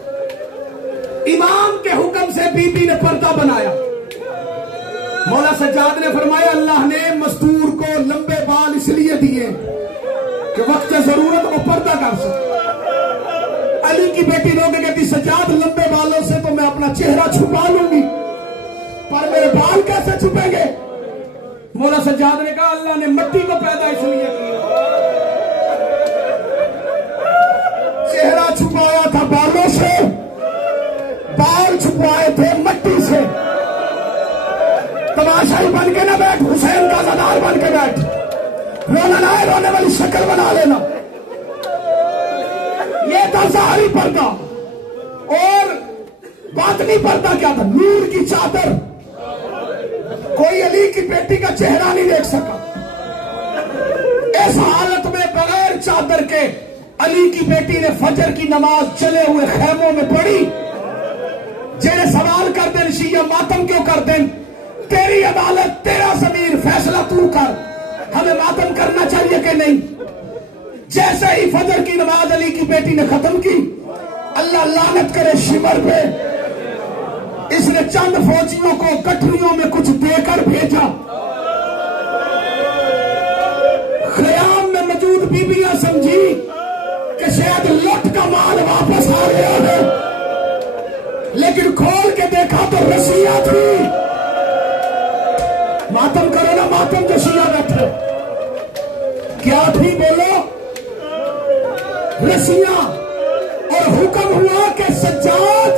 इमाम के हुक्म से बीबी ने पर्दा बनाया। मौला सज्जाद ने फरमाया, अल्लाह ने मस्तूर को लंबे बाल इसलिए दिए कि वक्त जरूरत वो पर्दा कर सके। अली की बेटी रो के कहती, सज्जाद लंबे बालों से तो मैं अपना चेहरा छुपा लूंगी, पर मेरे बाल कैसे छुपेंगे? मौला सज्जाद ने कहा, अल्लाह ने मिट्टी को पैदा इसलिए किया। चेहरा छुपाया था बालों से, बाल छुपाए थे मिट्टी से। तमाशाई बन के ना बैठ, हुसैन का ज़दार बन के बैठ। रोना ना है, रोने वाली शक्ल बना लेना। ये था ज़ाहिरी पर्दा। और बातनी पर्दा क्या था? नूर की चादर। कोई अली की बेटी का चेहरा नहीं देख सका। इस हालत में बगैर चादर के अली की बेटी ने फजर की नमाज चले हुए खैमों में पढ़ी। जेने सवाल कर दें शिया मातम क्यों कर दें? तेरी अदालत, तेरा ज़मीर, फैसला तू कर। हमें मातम करना चाहिए कि नहीं? जैसे ही फजर की नमाज अली की बेटी ने खत्म की, अल्लाह लानत करे शिमर पे, इसने चंद फौजियों को गठरियों में कुछ देकर भेजा। ख़याम में मौजूद बीबियां समझी कि शायद लुट का माल वापस आ गया है, लेकिन खोल के देखा तो रस्सियां थी। मातम करो ना, मातम जो शिया बैठे क्या थी बोलो? रस्सियां। और हुक्म हुआ कि सज्जाद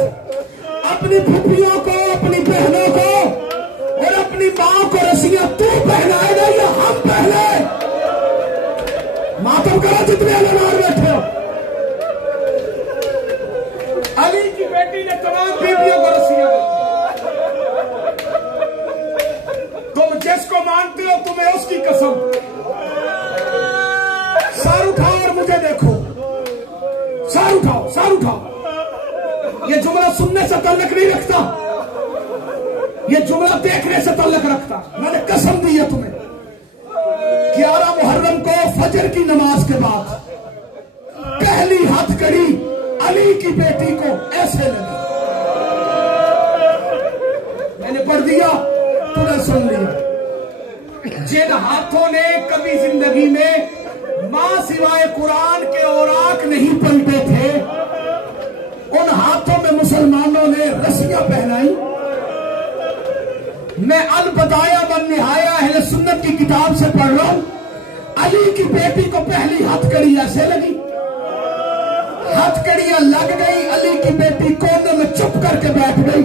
अपनी फुफियों को, अपनी बहनों को और अपनी मां को रस्सियां तू पहनाएगा या हम पहने? मातम करो जितने अलमार बैठे हो। अली की बेटी ने तमाम बीवियों को रस्सियां दी। तुम जिसको मानते हो तुम्हें उसकी कसम। सर उठाओ और मुझे देखो। सर उठाओ, सर उठाओ। ये जुमला सुनने से तल्लक नहीं रखता, ये जुमला देखने से तल्लक रखता। मैंने कसम दी है तुम्हें। 11 मुहर्रम को फजर की नमाज के बाद पहली हथकड़ी अली की बेटी को ऐसे लगी। मैंने पढ़ दिया, तूने सुन लिया। जिन हाथों ने कभी जिंदगी में मां सिवाय कुरान के औराक नहीं पलटे थे, उन हाथों में मुसलमानों ने रस्सियां पहनाई। मैं अल बदाया वन निहाया अहले सुन्नत की किताब से पढ़ रहा हूं। अली की बेटी को पहली हथकड़ी ऐसे लगी, हथकड़ियां लग गई, अली की बेटी कोने में चुप करके बैठ गई।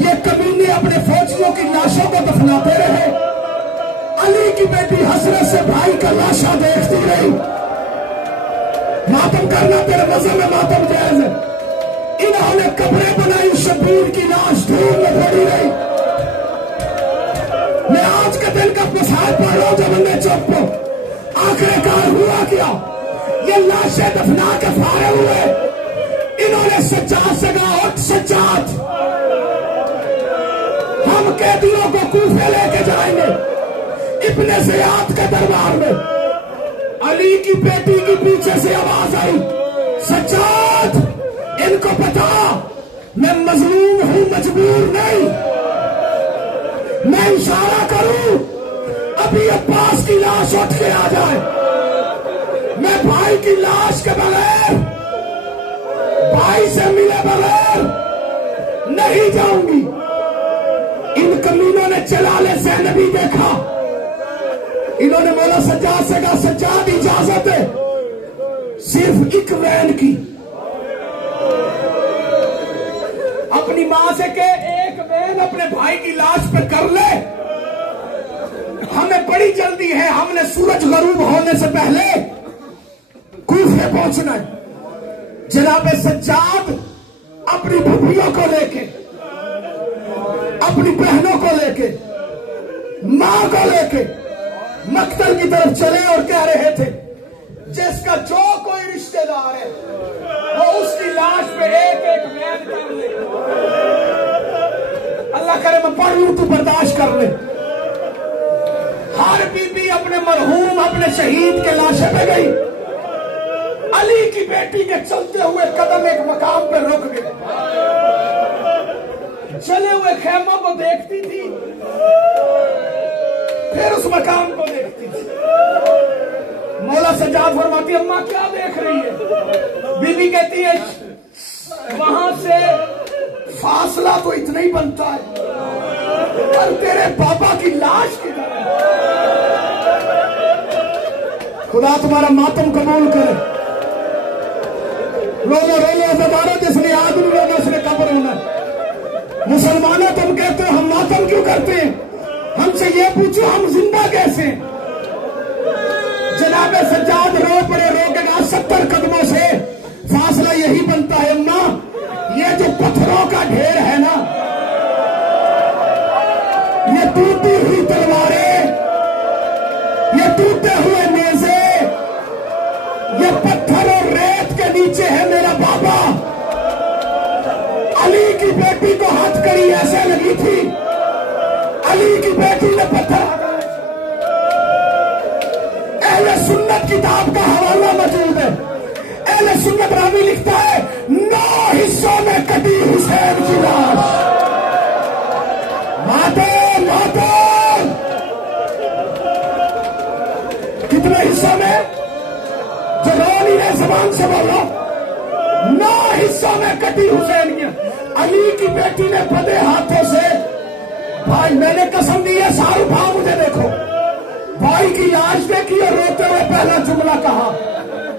ये कमीने अपने फौजियों की लाशों को दफनाते रहे। अली की बेटी हसरत से भाई का लाशा देखती रही। मातम करना तेरे मज़हब में मातम जायज है। इन्होंने कब्रें बनाई, शबीर की लाश धूल में पड़ी रही। मैं आज के दिन का मिसाल पढ़ रहा हूं, जब हमने चुप को आखिरकार हुआ क्या, ये लाशें दफना के फारे हुए। इन्होंने सज्जाद से कहा, उठ सज्जाद, हम कैदियों को कूफे लेके जाएंगे इब्ने ज़ियाद के दरबार में। अली की बेटी की पीछे से आवाज आई, सज्जाद इनको पता मैं मजलूम हूं, मजबूर नहीं। मैं इशारा करूं अभी अब्बास की लाश उठ के आ जाए। मैं भाई की लाश के बगैर, भाई से मिले बगैर नहीं जाऊंगी। इन कमीनों ने जलाले ज़ैनबी देखा। इन्होंने मौला सज्जाद से कहा, सज्जाद इजाजत है सिर्फ एक वैन की। अपनी मां से के एक वैन अपने भाई की लाश पे कर ले, हमें बड़ी जल्दी है, हमने सूरज गरूब होने से पहले कूफे पहुंचना है। जनाब सज्जाद अपनी भूपियों को लेके, अपनी बहनों को लेके, मां को लेके मक्तल की तरफ चले और कह रहे थे, जिसका जो कोई रिश्तेदार है वो उसकी लाश पे एक एक वैन कर ले। अल्लाह करे मैं पढ़ लूं, तू बर्दाश्त कर ले। हर बीबी अपने मरहूम, अपने शहीद के लाशे पे गई। अली की बेटी के चलते हुए कदम एक मकाम पर रुक गए। चले हुए खेमों को देखती थी, फिर उस मकाम को देखती थी। मौला सज्जाद फरमाती, अम्मा क्या देख रही है? बीबी कहती है, वहां से फासला तो इतना ही बनता है, पर तेरे पापा की लाश किधर है? खुदा तुम्हारा मातम कबूल करे। रोलो रोलो दोबारा, जिसने आदमी रोना उसने कब्र होना। मुसलमानों तुम कहते हो हम मातम क्यों करते हैं? हमसे ये पूछो हम जिंदा कैसे? जनाब सज्जाद रो पड़े, रो के कहा 70 कदमों से फासला यही बनता है अम्मा। ये जो पत्थरों का ढेर है ना, ये टूटी हुई तलवारें, ये टूटे हुए नेज़े, ये पत्थर और रेत के नीचे है मेरा बाबा। अली की बेटी को हथकड़ी ऐसे लगी थी, अली की बेटी ने पत्थर। अहले सुन्नत किताब का हवाला मौजूद है। अहले सुन्नत रावी लिखता है, 9 हिस्सों में कटी हुसैन की लाश। मातम मातम, कितने हिस्सों में? जो रो नहीं रहे जबान से बोलो। 9 हिस्सों में कटी हुसैन की। अली की बेटी ने बदे हाथों से, भाई मैंने कसम दी है, सारू भाव मुझे देखो, भाई की लाश देखी और रोते हुए पहला जुमला कहा,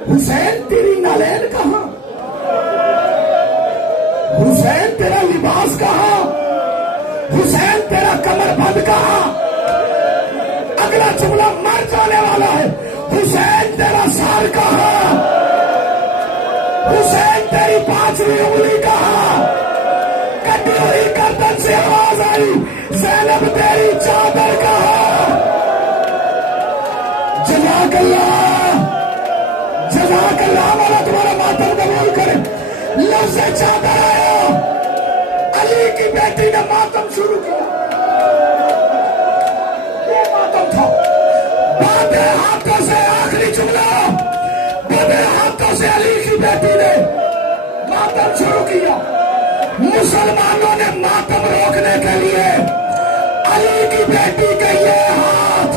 हुसैन तेरी नालैन कहां? हुसैन तेरा लिबास कहां? हुसैन तेरा कमरबंद कहां? अगला जुमला मर जाने वाला है, हुसैन तेरा सार कहां? हुसैन तेरी 5वीं उंगली कहां? कटी हुई गर्दन से आवाज आई, ज़ैनब तेरी चादर कहां? जज़ाकल्लाह वाला तुम्हारा मातम कबूल करे। लफ्ज़ चादर आया, अली की बेटी ने मातम शुरू किया। ये मातम था। बड़े हाथों से आखिरी जुमला, बड़े हाथों से अली की बेटी ने मातम शुरू किया। मुसलमानों ने मातम रोकने के लिए अली की बेटी के ये हाथ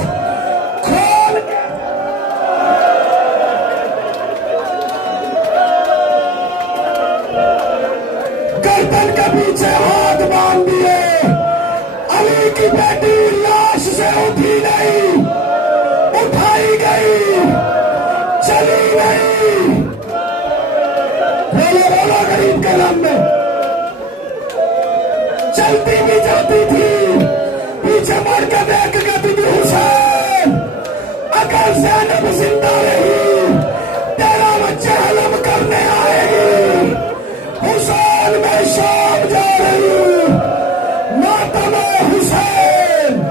खोल के गर्दन के पीछे हाथ बांध दिए। अली की बेटी लाश से उठी नहीं, उठाई गई, चली गई। बोलो बोलो गरीब के नाम में। चलती भी जाती थी, पीछे मुड़ के देख के बीबी हुसैन, अगर ज़ैनब जिंदा रही तेरा बच्चा हलम करने आएगी। हुसैन में शाम जा रही, मातम हुसैन।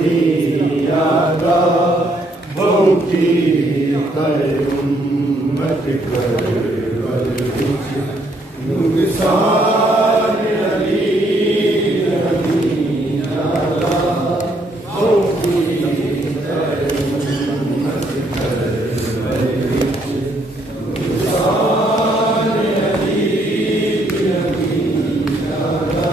दी नादा भौकी कर उम्मत कर वल विच नुकसान अली नबी नादा भौकी कर उम्मत कर वल विच नुकसान अली नबी नादा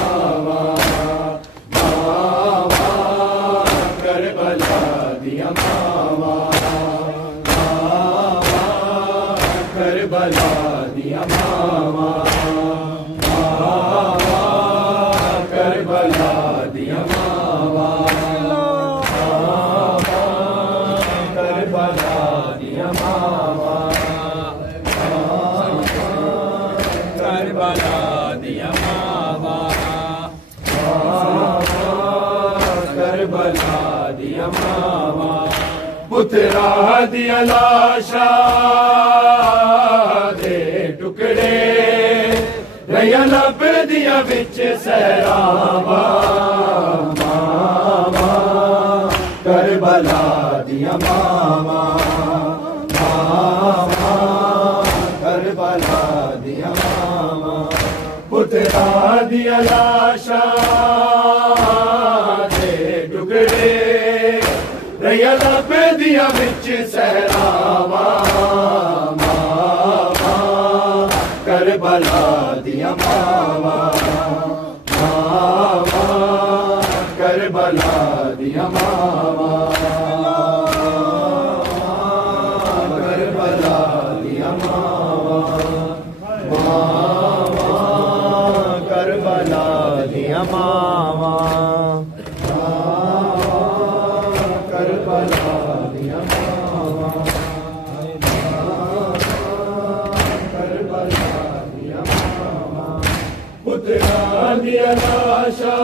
मावा मावा करबला दिया मावा मावा करबला दिया मावा मावा करबला दिया मावा मावा करबला दिया मावा करबला दिया मावा करबला दिया मावा पुत्रा दिया लाशा दे टुकड़े रया लब दिया विच सहरावा मावा करबला दिया मावा मावा करबला दिया मावा पुत्रा दिया लाशा दे टुकड़े रया लब दिया विच सहरावा मावा करबला दिया मावा मावा करबला दिया मावा करबला दिया मावा मावा करबला दिया मावा करबला दिया मावा करबला दिया मावा पुत्रा दिया लाशा